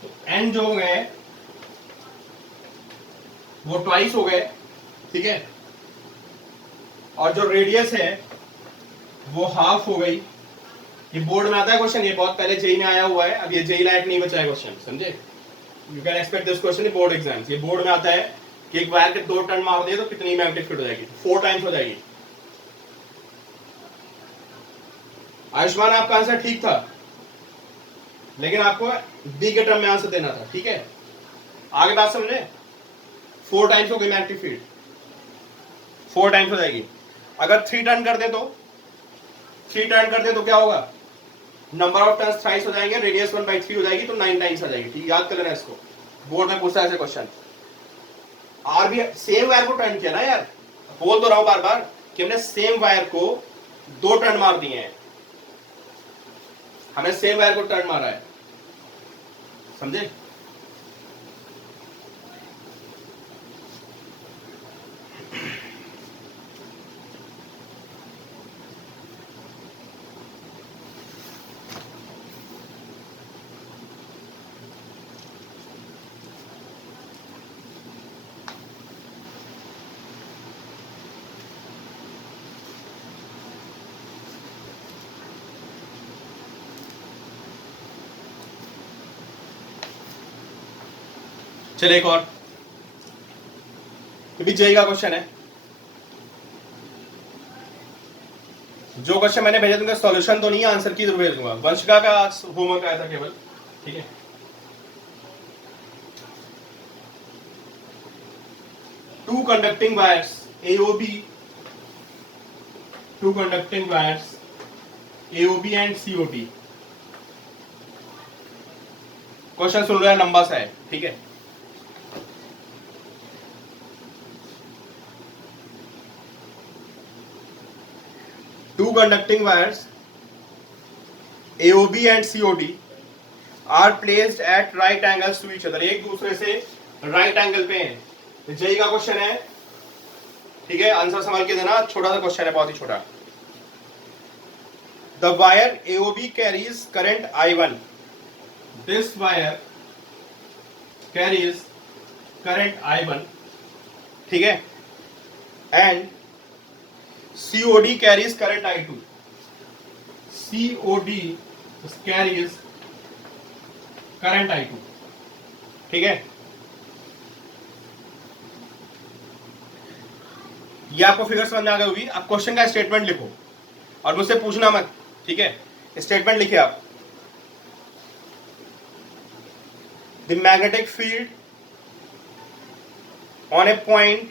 तो एन जो हो गए वो ट्वाइस हो गए, ठीक है, और जो रेडियस है वो हाफ हो गई। ये बोर्ड में आता है क्वेश्चन, ये बहुत पहले जेई में आया हुआ है, अब ये जेई लायक नहीं बचा है क्वेश्चन, समझे, you can expect this question in board exams. ये बोर्ड में आता है कि एक वायर के दो टर्न मार दिए तो कितनी मैग्नेटिक फील्ड हो जाएगी, 4 टाइम्स हो जाएगी। आयुष्मान आपका आंसर ठीक था, लेकिन आपको बी के टर्म में आंसर देना था, ठीक है, आगे बात समझे, 4 टाइम्स हो गई मैग्नेटिक फील्ड, 4 टाइम्स हो जाएगी। अगर 3 टर्न कर दे तो 3 टर्न कर दे तो क्या होगा, नंबर ऑफ टर्न्स थ्राइस हो जाएंगे, रेडियस 1/3 हो जाएगी, तो 9 टाइम्स आ जाएगी। ठीक, याद कर लेना इसको, बोर्ड में पूछता है ऐसे क्वेश्चन। आर भी सेम वायर को टर्न किया ना यार, बोल तो रहा हूं बार बार कि हमने सेम वायर को 2 टर्न मार दिए हैं, हमने सेम वायर को टर्न मारा है, समझे? चलिए एक और, ये भी जेई का क्वेश्चन है। जो क्वेश्चन मैंने भेजा दूंगा सॉल्यूशन तो नहीं, आंसर की जरूर भेज दूंगा। वंशिका का होमवर्क आया था केवल, ठीक है। Two conducting wires AOB, two conducting wires AOB and COT. Question सुन रहे हैं, लंबा सा है, ठीक है। Two conducting wires AOB and COD are placed at right angles to each other, एक दूसरे से राइट एंगल पे हैं। जेई का क्वेश्चन है, ठीक है, आंसर संभाल के देना, छोटा सा क्वेश्चन है, बहुत ही छोटा। The wire AOB carries current I1, this wire carries current I1, ठीक है, and COD carries current I2, COD carries current I2, ठीक है। ये आपको फिगर समझ में आ गई होगी। आप क्वेश्चन का स्टेटमेंट लिखो और मुझसे पूछना मत, ठीक है। स्टेटमेंट लिखिए आप, the magnetic field on A point,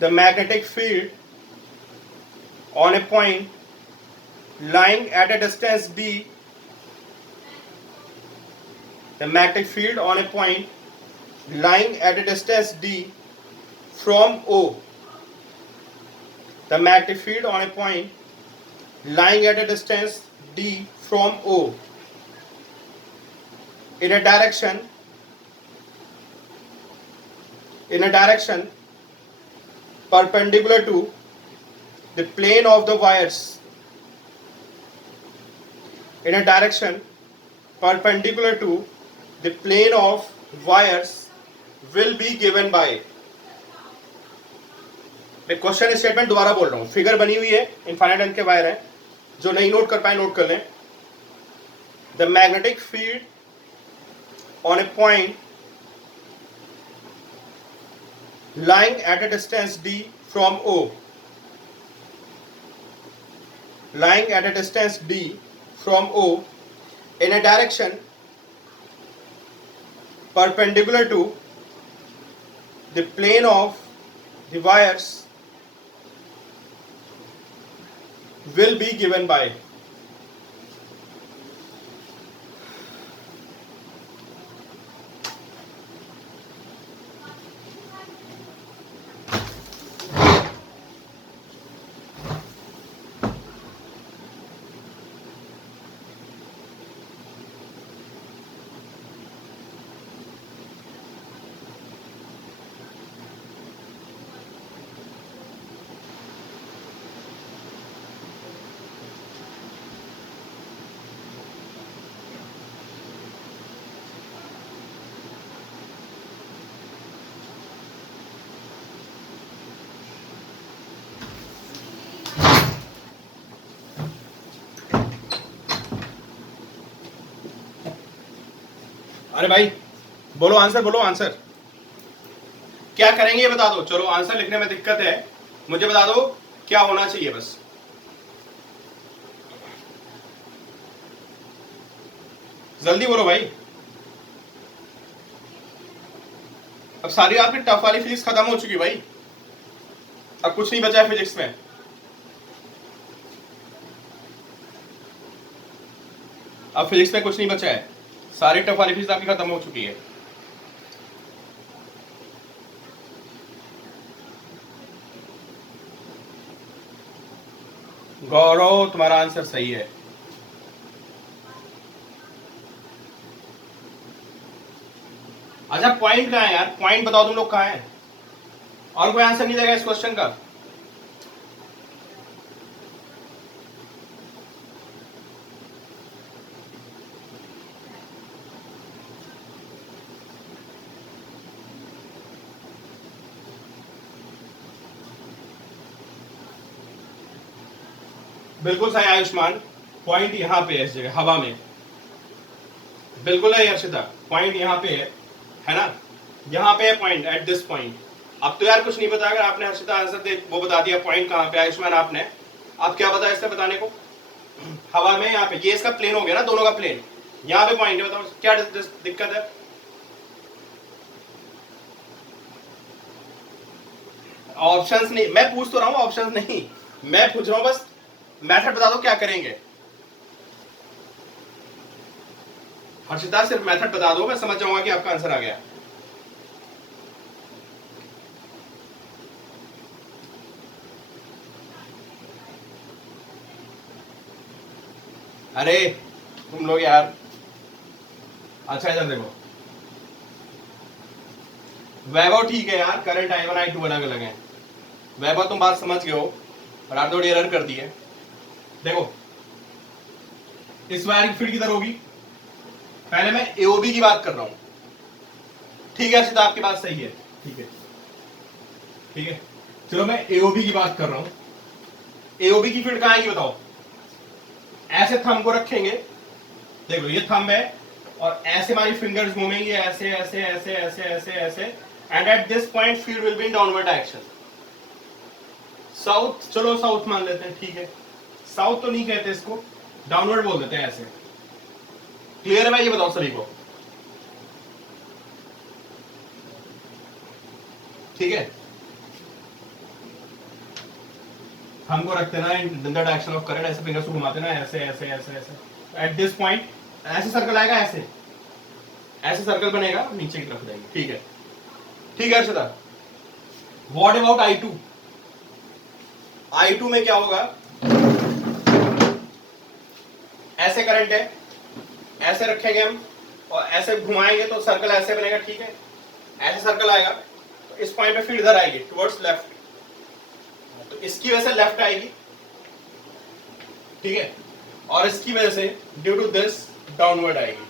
the magnetic field on a point lying at a distance d, the magnetic field on a point lying at a distance d from O, the magnetic field on a point lying at a distance d from O in a direction perpendicular to the plane of the wires, in a direction perpendicular to the plane of wires will be given by। मैं question statement दोबारा बोल रहा हूं, figure बनी हुई है, infinite length के wire है, जो नहीं नोट कर पाए नोट कर लें। The magnetic field on A point lying at a distance d from O, lying at a distance d from O in a direction perpendicular to the plane of the wires will be given by। अरे भाई बोलो answer, बोलो answer, क्या करेंगे ये बता दो। चलो आंसर लिखने में दिक्कत है, मुझे बता दो क्या होना चाहिए बस। जल्दी बोलो भाई, अब सारी आपकी टफ वाली फिजिक्स खत्म हो चुकी भाई। अब कुछ नहीं बचा है फिजिक्स में। अब फिजिक्स में कुछ नहीं बचा है, सारी टफ वाली फिजिक्स आपकी खत्म हो चुकी है। गौरव तुम्हारा आंसर सही है। अच्छा पॉइंट कहाँ है यार, पॉइंट बताओ तुम लोग कहाँ है। और कोई आंसर नहीं देगा इस क्वेश्चन का? बिल्कुल सही आयुष्मान, पॉइंट यहाँ पे है इस जगह हवा में। बिल्कुल है हर्षिता, पॉइंट यहाँ पे है ना, यहाँ पे है पॉइंट, एट दिस पॉइंट। अब तो यार कुछ नहीं पता, अगर आपने हर्षिता आंसर दे वो बता दिया पॉइंट कहाँ पे। आयुष्मान आपने आप क्या बताया इससे बताने को? हवा में यहाँ पे, ये इसका प्लेन हो गया ना, दोनों का प्लेन, यहाँ पे पॉइंट है। बताओ क्या दिक्कत है? ऑप्शंस नहीं, मैं पूछ तो रहा हूँ, ऑप्शंस नहीं मैं पूछ रहा हूँ, बस मेथड बता दो क्या करेंगे। हर्षिता सिर्फ मेथड बता दो, मैं समझ जाऊंगा कि आपका आंसर आ गया। अरे तुम लोग यार, अच्छा इधर देखो, वैभव ठीक है यार, करंट I1 I2 अलग अलग है। वैभव तुम बात समझ गए हो, और आप थोड़ी एरर कर दी है। देखो इस वायर की फील्ड किधर होगी, पहले मैं एओबी की बात कर रहा हूं, ठीक है सीधा आपकी बात सही है, ठीक है ठीक है। चलो मैं एओबी की बात कर रहा हूं, एओबी की फील्ड कहां आएगी बताओ। ऐसे थंब को रखेंगे, देखो ये थंब है, और ऐसे हमारी फिंगर्स घूमेंगी, ऐसे ऐसे ऐसे ऐसे ऐसे ऐसे, and at this point field will be in downward direction, south. चलो साउथ मान लेते हैं, ठीक है। साउथ तो नहीं कहते इसको, डाउनवर्ड बोल देते हैं ऐसे। क्लियर है भाई, ये बताओ सभी को, ठीक है। हमको रखते ना in the direction of current, ऐसे फिंगर्स को घुमाते ना, ऐसे ऐसे ऐसे ऐसे, एट दिस पॉइंट ऐसे सर्कल आएगा, ऐसे ऐसे सर्कल बनेगा, नीचे की तरफ जाएंगे, ठीक है ठीक है Arshada. What about I2? I2 में क्या होगा, ऐसे करंट है, ऐसे रखेंगे हम और ऐसे घुमाएंगे तो सर्कल ऐसे बनेगा, ठीक है। ऐसे सर्कल आएगा तो इस पॉइंट पे फील्ड इधर आएगी टुवर्ड्स लेफ्ट, तो इसकी वजह से लेफ्ट आएगी, ठीक है, और इसकी वजह से ड्यू टू दिस डाउनवर्ड आएगी।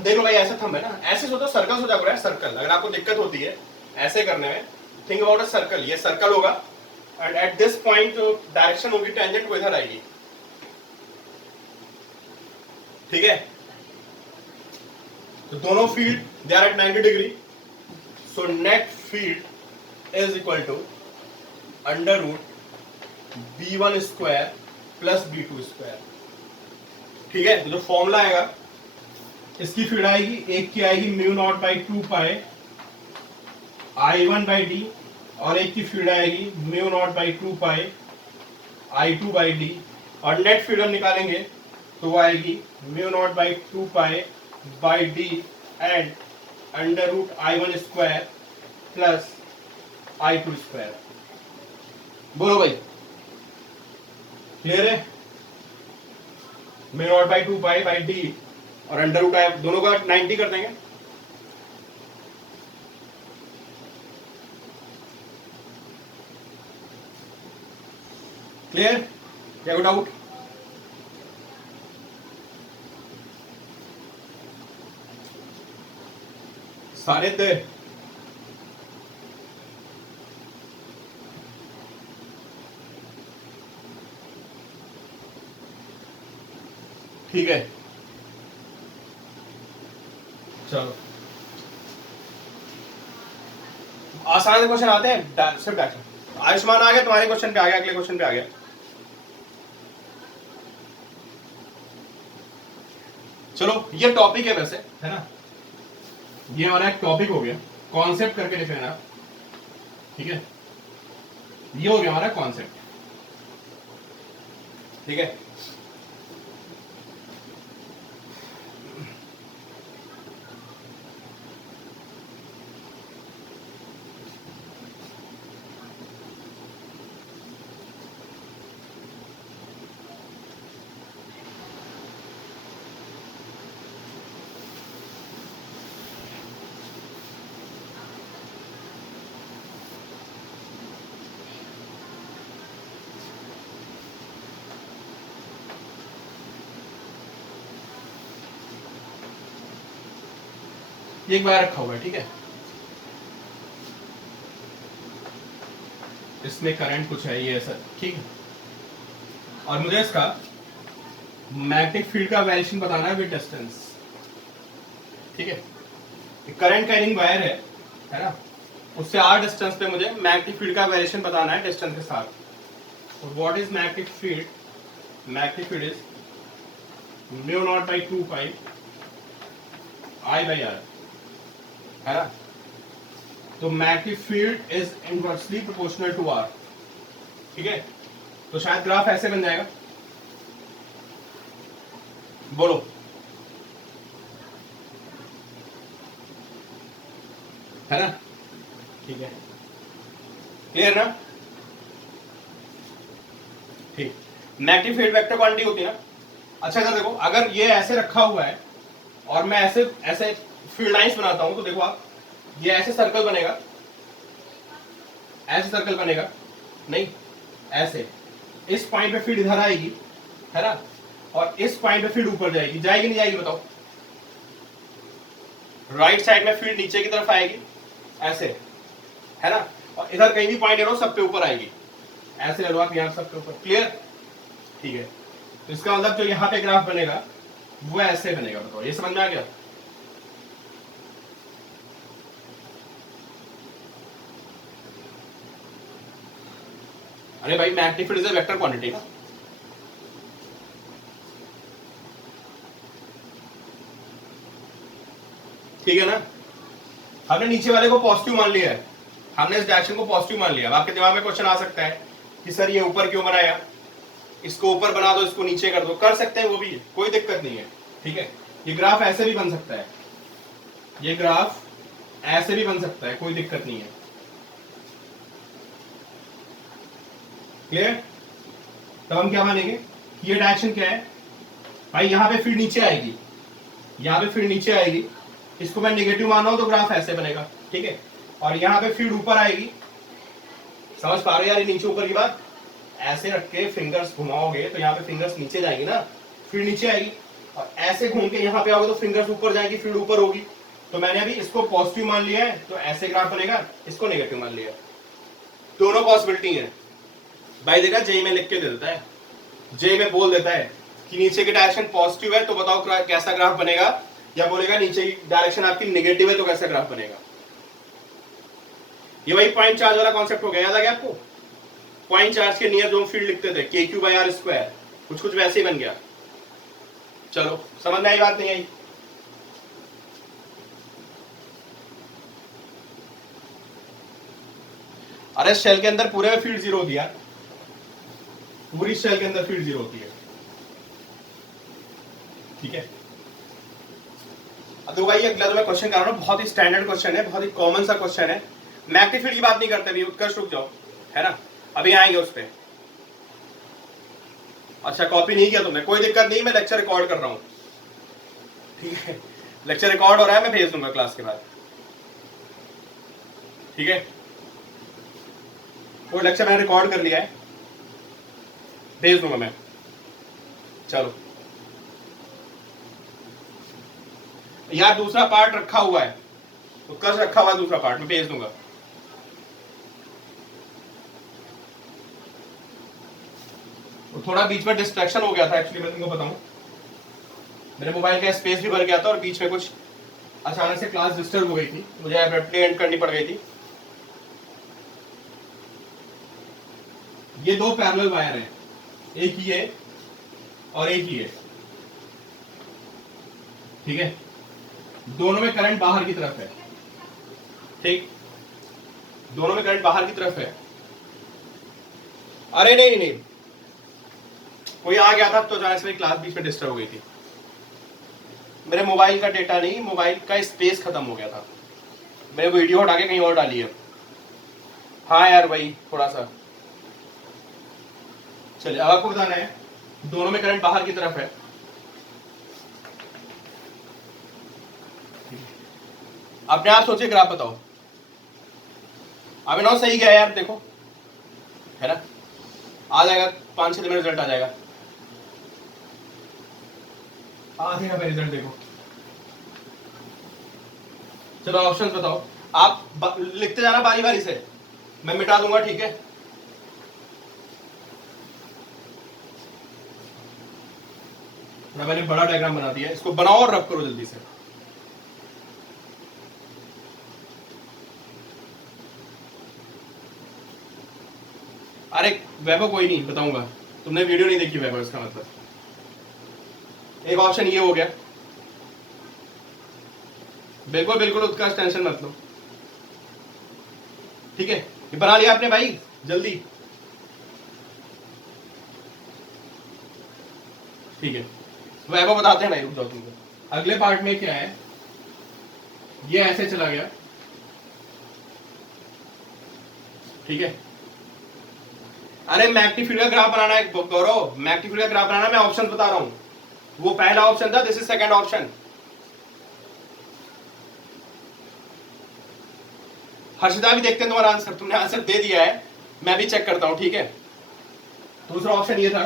देखो भाई ऐसा थंब है ना, ऐसे सोचो सर्कल सोचा करो, सर्कल अगर आपको दिक्कत होती है ऐसे करने में, थिंक अबाउट अ सर्कल, ये सर्कल होगा एंड एट दिस पॉइंट जो डायरेक्शन होगी टेंजेंट वो इधर आएगी, ठीक है। तो दोनों field they are at 90 degree, so net field is equal to under root B1 square plus B2 square, ठीक है। तो जो फॉर्मूला आएगा, इसकी फील्ड आएगी, एक की आएगी mu naught by 2 pi I1 by d, और एक की फील्ड आएगी mu naught by 2 pi I2 by d, और नेट फील्ड हम निकालेंगे तो वो आएगी mu naught by 2 pi by d and under root I1 square plus I2 square. बोलो भाई क्लियर है? Mu naught by 2 pi by d और अंडर रूट दोनों का 90 कर देंगे, क्लियर? क्या कोई डाउट? सारे दे ठीक है, चलो आसान क्वेश्चन आते हैं, सिर्फ डायरेक्शन। आयुष्मान आ गया, तुम्हारे क्वेश्चन पे आ गया, अगले क्वेश्चन पे आ गया। चलो ये टॉपिक है वैसे, है ना, ये हमारा एक टॉपिक हो गया, कॉन्सेप्ट करके लिख लेना। ठीक है, ये हो गया हमारा कॉन्सेप्ट। ठीक है, एक बार रखा हुआ है। ठीक है, इसमें करंट कुछ है ये ऐसा। ठीक है, और मुझे इसका मैग्नेटिक फील्ड का वेरिएशन बताना है विद डिस्टेंस। ठीक है, करंट कैरिंग वायर है ना, उससे r डिस्टेंस पे मुझे मैग्नेटिक फील्ड का वेरिएशन बताना है डिस्टेंस के साथ। तो what is magnetic field? Magnetic field is mu naught by 2 pi I by r, है ना। तो magnetic field is inversely proportional to r। ठीक है, तो शायद ग्राफ ऐसे बन जाएगा, बोलो। है ना, ठीक है, क्लियर ना। ठीक, मैग्नेटिक फील्ड वेक्टर क्वांटिटी होती है ना। अच्छा, अगर देखो, अगर ये ऐसे रखा हुआ है और मैं ऐसे ऐसे फील्ड लाइंस बनाता हूं, तो देखो आप, ये ऐसे सर्कल बनेगा, ऐसे सर्कल बनेगा, नहीं ऐसे, इस पॉइंट पे फील्ड इधर आएगी, है ना, और इस पॉइंट पे फील्ड ऊपर जाएगी, जाएगी नहीं जाएगी बताओ? राइट साइड में फील्ड नीचे की तरफ आएगी ऐसे, है ना, और इधर कहीं भी पॉइंट ले लो सब पे ऊपर आएगी, ऐसे ले लो आप यहां सब पे ऊपर। क्लियर? ठीक है, तो इसका मतलब जो यहां पे ग्राफ बनेगा वो ऐसे बनेगा। बताओ, ये समझ में आ गया? अरे भाई, magnetic field is a vector quantity ना। ठीक है ना, हमने नीचे वाले को पॉजिटिव मान लिया है, हमने इस डायरेक्शन को पॉजिटिव मान लिया। अब आपके दिमाग में क्वेश्चन आ सकता है कि सर ये ऊपर क्यों बनाया, इसको ऊपर बना दो, इसको नीचे कर दो। कर सकते हैं, वो भी कोई दिक्कत नहीं है। ठीक है, ये ग्राफ ऐसे भी बन सकता है, ये ग्राफ ऐसे भी बन सकता है, कोई दिक्कत नहीं है। क्लियर? तो हम क्या मानेंगे कि ये डायरेक्शन क्या है भाई, यहां पे फील्ड नीचे आएगी, यहां पे फील्ड नीचे आएगी, इसको मैं नेगेटिव मान रहा हूं तो ग्राफ ऐसे बनेगा। ठीक है, और यहां पे फील्ड ऊपर आएगी, समझ पा रहे हो यार? नीचे ऊपर की बात, ऐसे रख के फिंगर्स घुमाओगे तो यहाँ पे फिंगर्स नीचे जाएगी ना, फील्ड नीचे आएगी, और ऐसे घूम के यहाँ पे आओगे तो फिंगर्स ऊपर जाएगी, फील्ड ऊपर होगी। तो मैंने अभी इसको पॉजिटिव मान लिया है तो ऐसे ग्राफ बनेगा, इसको नेगेटिव मान लिया, दोनों पॉसिबिलिटी है भाई। देखा, जेई में लिख के दे देता है, जेई में बोल देता है कि नीचे की डायरेक्शन पॉजिटिव है तो बताओ कैसा ग्राफ बनेगा, या बोलेगा नीचे की डायरेक्शन आपकी नेगेटिव है तो कैसा ग्राफ बनेगा। ये वही पॉइंट चार्ज वाला कॉन्सेप्ट हो गया, याद आ गया आपको? पॉइंट चार्ज के नियर जो फील्ड लिखते थे के क्यू बाई आर स्क्वायर, कुछ कुछ वैसे ही बन गया। चलो, समझ में आई बात? नहीं आई? अरे शेल के अंदर पूरे में फील्ड जीरो होती है, पूरी शेल के अंदर फील्ड जीरो होती है। ठीक है, अब तो भाई अगला जो मैं क्वेश्चन कर रहा हूँ बहुत ही स्टैंडर्ड क्वेश्चन है, बहुत ही कॉमन सा क्वेश्चन है। मैग्नेटिक फील्ड की बात नहीं करते अभी, उत्कर्ष रुक जाओ, है ना, अभी आएंगे उस पर। अच्छा, कॉपी नहीं किया तुमने, कोई दिक्कत नहीं, मैं लेक्चर रिकॉर्ड कर रहा हूँ। ठीक है, लेक्चर रिकॉर्ड हो रहा है, मैं भेज दूंगा क्लास के बाद। ठीक है, वो लेक्चर मैंने रिकॉर्ड कर लिया है, भेज दूंगा मैं। चलो यार, दूसरा पार्ट रखा हुआ है, उत्कर्ष रखा हुआ है दूसरा पार्ट, मैं भेज दूंगा। तो थोड़ा बीच में डिस्ट्रैक्शन हो गया था एक्चुअली, मैं तुमको बताऊं, मेरे मोबाइल का स्पेस भी भर गया था और बीच में कुछ अचानक से क्लास डिस्टर्ब हो गई थी, मुझे एब्रप्टली एंड करनी पड़ गई थी। ये दो पैरेलल वायर हैं, एक ये और एक ये। ठीक है, दोनों में करंट बाहर की तरफ है। ठीक, दोनों में करंट बाहर की तरफ है। अरे नहीं नहीं, कोई आ गया था तो अचानक से मेरी क्लास बीच में डिस्टर्ब हो गई थी। मेरे मोबाइल का डेटा नहीं, मोबाइल का स्पेस खत्म हो गया था। मैंने वीडियो हटा के कहीं और डाली है। हाँ यार भाई थोड़ा सा। चलिए अब आपको बताना है दोनों में करंट बाहर की तरफ है। अपने आप सोचिए ग्राफ बताओ। अभिनव सही गया यार, देखो है ना, आ जाएगा 5-6 दिन में रिजल्ट आ जाएगा। आ जाएगा भाई रिजल्ट, देखो। चलो ऑप्शंस बताओ, आप लिखते जाना बारी बारी से, मैं मिटा दूंगा, ठीक है। मैंने बड़ा डायग्राम बना दिया, इसको बनाओ और रब करो जल्दी से। अरे वैभव कोई नहीं, बताऊंगा, तुमने वीडियो नहीं देखी वैभव, इसका मतलब। एक ऑप्शन ये हो गया, बिल्कुल बिल्कुल उत्कर्ष टेंशन मत लो, ठीक है। ये बना लिया आपने भाई, जल्दी, ठीक है। वैभव बताते हैं भाई, रुक जाओ तुमको। अगले पार्ट में क्या है, ये ऐसे चला गया, ठीक है। अरे मैग्नीफाइड का ग्राफ बनाना है गौरव, मैग्नीफाइड का ग्राफ बनाना, मैं ऑप्शन बता रहा हूं। वो पहला ऑप्शन था, this is second option. Harshita भी देखते हैं तुम्हारा आंसर, तुमने आंसर दे दिया है, मैं भी चेक करता हूं, ठीक है। दूसरा ऑप्शन ये था,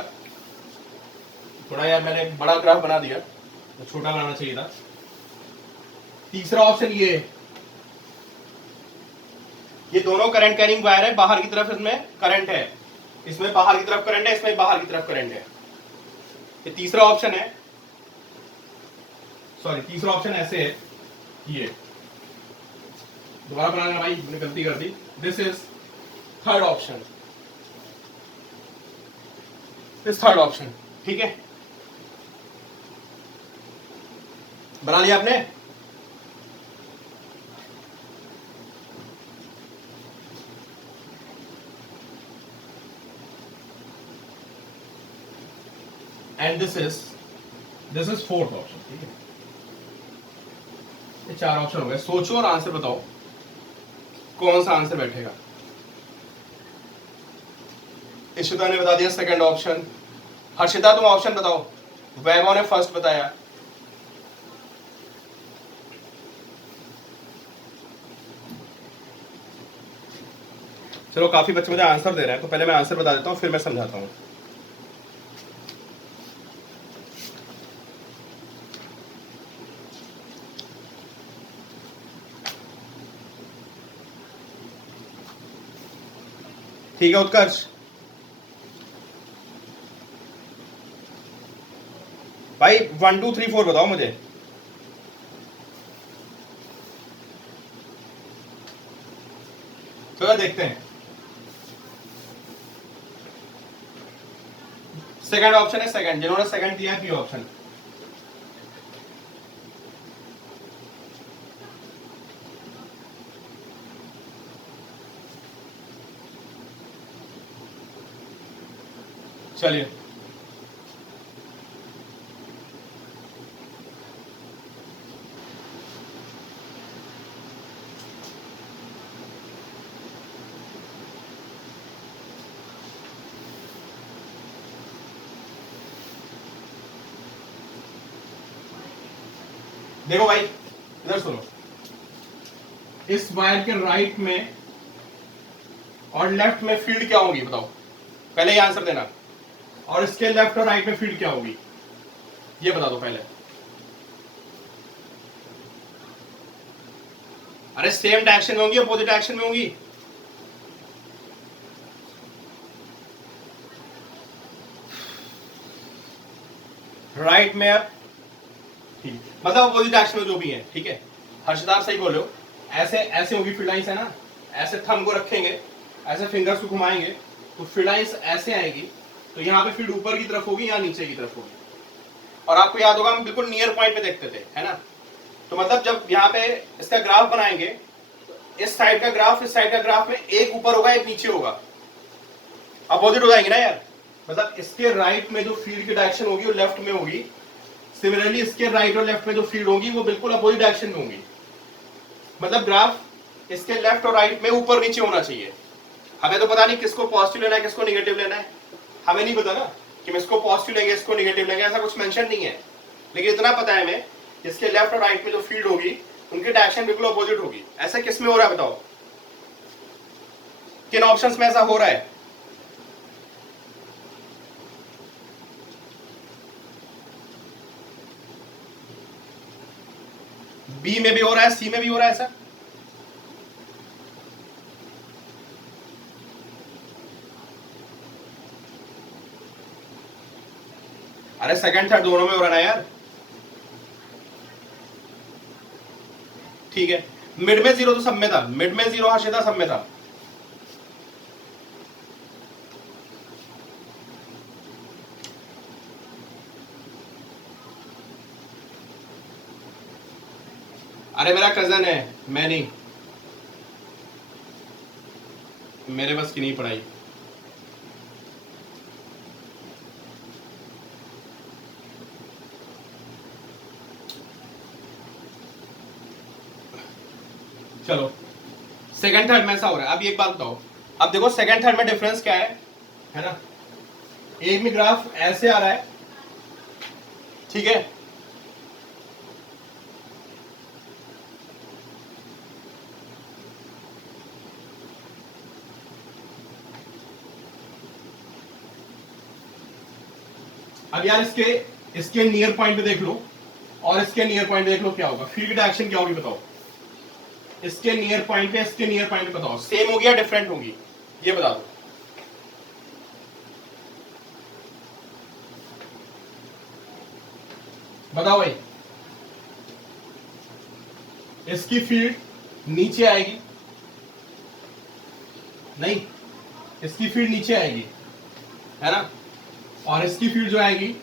थोड़ा यार मैंने बड़ा ग्राफ बना दिया तो छोटा बनाना चाहिए था। तीसरा ऑप्शन ये दोनों करंट कैरिंग वायर है, बाहर की तरफ इसमें करंट है, इसमें बाहर की तरफ करंट है, इसमें बाहर की तरफ करंट है। ये तीसरा ऑप्शन है, सॉरी तीसरा ऑप्शन ऐसे है, ये दोबारा बनाना भाई, मैंने गलती कर दी। This is third option, this third option, ठीक है। बना लिया आपने? And this is fourth option, ठीक है। ये 4 ऑप्शन हो गए, सोचो और आंसर बताओ कौन सा आंसर बैठेगा। इशिता ने बता दिया सेकंड ऑप्शन। हर्षिता तुम ऑप्शन बताओ। वैभव ने फर्स्ट बताया। चलो काफी बच्चे मुझे आंसर दे रहे हैं, तो पहले मैं आंसर बता देता हूं, फिर मैं समझाता हूं। ठीक है उत्कर्ष, भाई 1 2 3 4 बताओ मुझे। चलो देखते हैं। सेकंड ऑप्शन है, सेकंड, जिन्होंने सेकंड दिया है ऑप्शन। चलिए देखो भाई, इधर सुनो। इस वायर के राइट में और लेफ्ट में फील्ड क्या होगी बताओ, पहले ही आंसर देना। और इसके लेफ्ट और राइट में फील्ड क्या होगी ये बता दो पहले। अरे सेम डायरेक्शन में होंगी, अपोजिट डायरेक्शन में होंगी? राइट में अब ठीक, मतलब अपोजिट डायरेक्शन में जो भी है, ठीक है। हर्षिता आप सही बोले हो, ऐसे ऐसे होगी फील्ड लाइंस, है ना। ऐसे थंब को रखेंगे, ऐसे फिंगर्स को घुमाएंगे तो फील्ड लाइंस ऐसे आएगी, तो यहाँ पे फील्ड ऊपर की तरफ होगी या नीचे की तरफ होगी। और आपको याद होगा हम बिल्कुल नियर पॉइंट पे देखते थे, है ना। तो मतलब जब यहाँ पे इसका ग्राफ बनाएंगे, इस साइड का ग्राफ इस साइड का ग्राफ में एक ऊपर होगा एक नीचे होगा, अपोजिट हो जाएंगे ना यार। मतलब इसके राइट में जो फील्ड की डायरेक्शन होगी वो लेफ्ट में होगी, सिमिलरली इसके राइट और लेफ्ट में जो फील्ड होगी वो बिल्कुल अपोजिट डायरेक्शन में होगी। मतलब ग्राफ इसके लेफ्ट और राइट में ऊपर नीचे होना चाहिए। हमें तो पता नहीं किसको पॉजिटिव लेना है किसको निगेटिव लेना है, हमें नहीं पता ना कि हम इसको पॉजिटिव लेंगे इसको निगेटिव लेंगे, ऐसा कुछ मेंशन नहीं है। लेकिन इतना पता है हमें इसके लेफ्ट और राइट में जो फील्ड होगी उनकी डायरेक्शन बिल्कुल अपोजिट होगी। ऐसा किस में हो रहा है बताओ, किन ऑप्शंस में ऐसा हो रहा है? बी में भी हो रहा है, सी में भी हो रहा है ऐसा? अरे सेकंड थर्ड दोनों में हो रहा है यार। ठीक है, मिड में जीरो तो सब में था, मिड में जीरो हर्षिता सब में था। अरे मेरा कजन है, मैं नहीं, मेरे बस की नहीं पढ़ाई। चलो सेकंड थर्ड में ऐसा हो रहा है। अब एक बात बताओ, अब देखो सेकंड थर्ड में डिफरेंस क्या है ना? एक में ग्राफ ऐसे आ रहा है, ठीक है, अब यार इसके नियर पॉइंट पे देख लो और इसके नियर पॉइंट पे देख लो, क्या होगा फील्ड की डायरेक्शन क्या होगी बताओ? इसके नियर पॉइंट पे इसके नियर पॉइंट पे बताओ, सेम होगी या डिफरेंट होगी, ये बता दो। बताओ भाई, इसकी फील्ड नीचे आएगी, नहीं इसकी फील्ड नीचे आएगी है ना, और इसकी फील्ड जो आएगी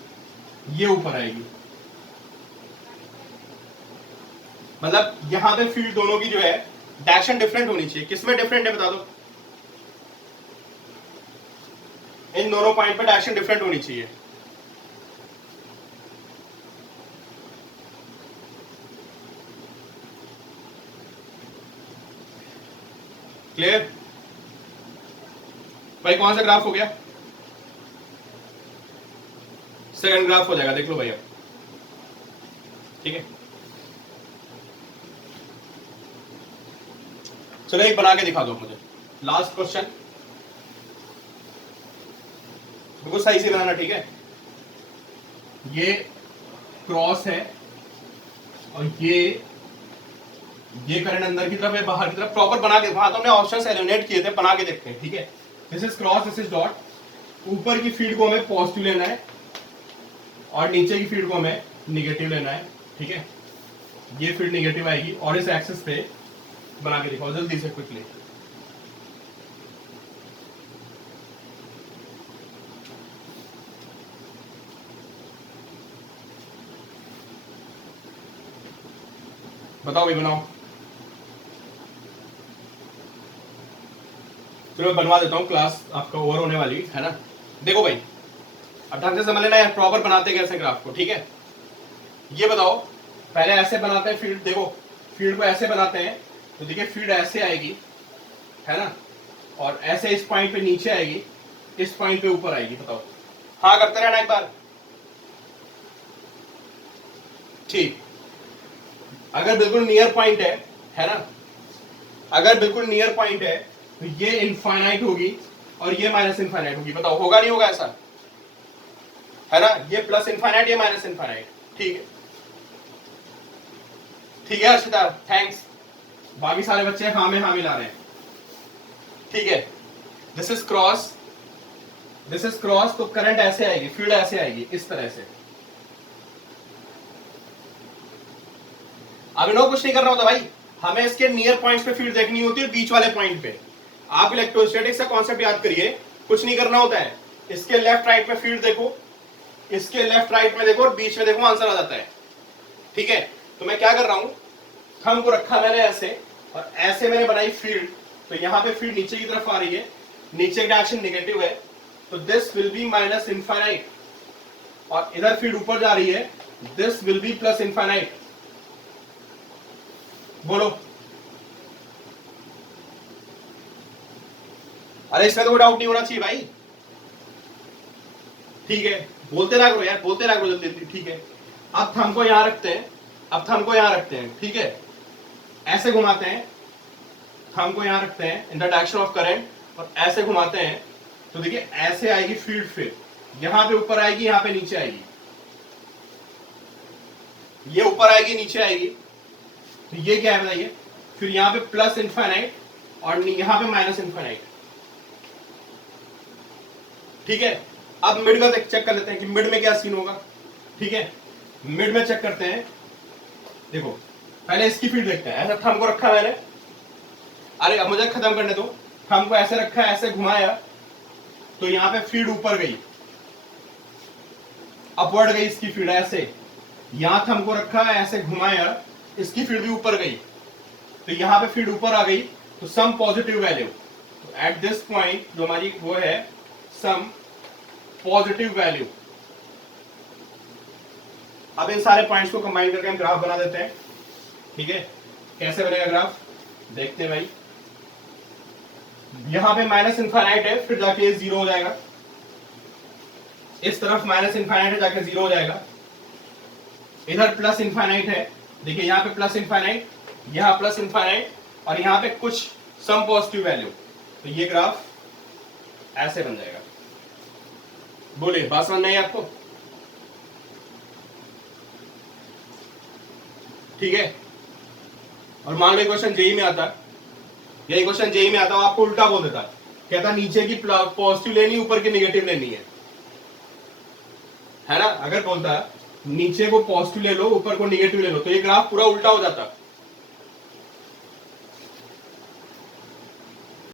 ये ऊपर आएगी। मतलब यहां पे फील्ड दोनों की जो है डायरेक्शन डिफरेंट होनी चाहिए। किसमें डिफरेंट है बता दो? इन दोनों पॉइंट पे डायरेक्शन डिफरेंट होनी चाहिए। क्लियर भाई? कौन सा ग्राफ हो गया? सेकंड ग्राफ हो जाएगा, देख लो भाई अब, ठीक है। चलो एक बना के दिखा दो मुझे, लास्ट क्वेश्चन, बिल्कुल सही से बनाना, ठीक है। ये क्रॉस है और ये करंट अंदर की तरफ है बाहर की तरफ, प्रॉपर बना के, वहां तो हमने ऑप्शंस एलिमिनेट किए थे, बना के देखते हैं, ठीक है। This is cross, this is dot, ऊपर की फील्ड को हमें पॉजिटिव लेना है और नीचे की फील्ड को हमें निगेटिव लेना है, ठीक है। ये फील्ड निगेटिव आएगी और इस एक्सिस पे बना के दिखाओ जल्दी से क्विकली। बताओ भाई, बनाओ। चलो बनवा देता हूँ, क्लास आपका ओवर होने वाली है ना। देखो भाई, अब ढंग से समझ लेना है प्रॉपर बनाते कैसे ग्राफ को, ठीक है। ये बताओ, पहले ऐसे बनाते हैं फील्ड, देखो फील्ड को ऐसे बनाते हैं तो देखिए फील्ड ऐसे आएगी है ना, और ऐसे इस पॉइंट पे नीचे आएगी, इस पॉइंट पे ऊपर आएगी। बताओ, हाँ करते रहना एक बार, ठीक। अगर बिल्कुल नियर पॉइंट है ना, अगर बिल्कुल नियर पॉइंट है तो ये इनफाइनाइट होगी और ये माइनस इनफाइनाइट होगी। बताओ होगा नहीं होगा ऐसा, है ना? ये प्लस इनफाइनाइट ये माइनस इनफाइनाइट, ठीक है। ठीक है हर्षिता, थैंक्स। बाकी सारे बच्चे हाँ में हाँ मिला रहे हैं, ठीक है। This is cross, this is cross, तो करंट ऐसे आएगी, फील्ड ऐसे आएगी इस तरह से। अब इन्हों कुछ नहीं करना होता भाई, हमें इसके नियर पॉइंट्स पे फील्ड देखनी होती है, बीच वाले पॉइंट पे। आप इलेक्ट्रोस्टैटिक्स का कॉन्सेप्ट याद करिए, कुछ नहीं करना होता है, इसके लेफ्ट राइट में फील्ड देखो, इसके लेफ्ट राइट में देखो और बीच में देखो, आंसर आ जाता है, ठीक है। तो मैं क्या कर रहा हूं, थंब को रखा मैंने ऐसे और ऐसे मैंने बनाई फील्ड, तो यहां पे फील्ड नीचे की तरफ आ रही है, नीचे का डायरेक्शन नेगेटिव है, तो this will B minus infinite, और इधर फील्ड ऊपर जा रही है, this will B plus infinite. बोलो, अरे इसमें तो कोई डाउट नहीं होना चाहिए भाई। ठीक है, बोलते रहा करो यार, बोलते रहा करो जल्दी जल्दी। ठीक है, अब थंब को यहां रखते हैं, अब थंब को यहां रखते हैं, ठीक है, ऐसे घुमाते हैं, थंब को यहां रखते हैं in the direction of current, और ऐसे घुमाते हैं, तो देखिए ऐसे आएगी फील्ड, फिर यहां पे ऊपर आएगी, यहां पे नीचे आएगी, ये ऊपर आएगी नीचे आएगी, तो ये क्या है बताइए, फिर यहां पे प्लस इनफाइनाइट और यहां पे माइनस इनफाइनाइट। ठीक है, अब मिड का चेक कर लेते हैं कि मिड में क्या सीन होगा। ठीक है, मिड में चेक करते हैं, देखो पहले इसकी फील्ड देखते हैं। ऐसा थंब को रखा मैंने, अरे अब मुझे खत्म करने दो, थंब को ऐसे रखा, ऐसे घुमाया, तो यहां पे फील्ड ऊपर गई, अपवर्ड गई इसकी फील्ड, ऐसे यहां थंब को रखा, ऐसे घुमाया, इसकी फील्ड भी ऊपर गई, तो यहां पे फील्ड ऊपर आ गई, तो सम पॉजिटिव वैल्यू, तो एट दिस पॉइंट जो हमारी वो है सम पॉजिटिव वैल्यू। अब इन सारे पॉइंट्स को कंबाइन करके हम ग्राफ बना देते हैं। ठीक है, कैसे बनेगा ग्राफ देखते हैं भाई। यहां पे माइनस इनफाइनाइट है, फिर जाके ये जीरो हो जाएगा, इस तरफ माइनस इनफाइनाइट है, जाके जीरो हो जाएगा, इधर प्लस इनफाइनाइट है, देखिए यहां पे प्लस इनफाइनाइट, यहां प्लस इनफाइनाइट, और यहां पे कुछ सम पॉजिटिव वैल्यू, तो ये ग्राफ ऐसे बन जाएगा। बोलिए, बात समझ नहीं है आपको? ठीक है, और मान लो क्वेश्चन जेई में आता, यही क्वेश्चन जेई में आता, आपको उल्टा बोल देता, कहता नीचे की पॉजिटिव लेनी, ऊपर की नेगेटिव लेनी है ना। अगर बोलता नीचे को पॉजिटिव ले लो, ऊपर को नेगेटिव ले लो, तो ये ग्राफ पूरा उल्टा हो जाता।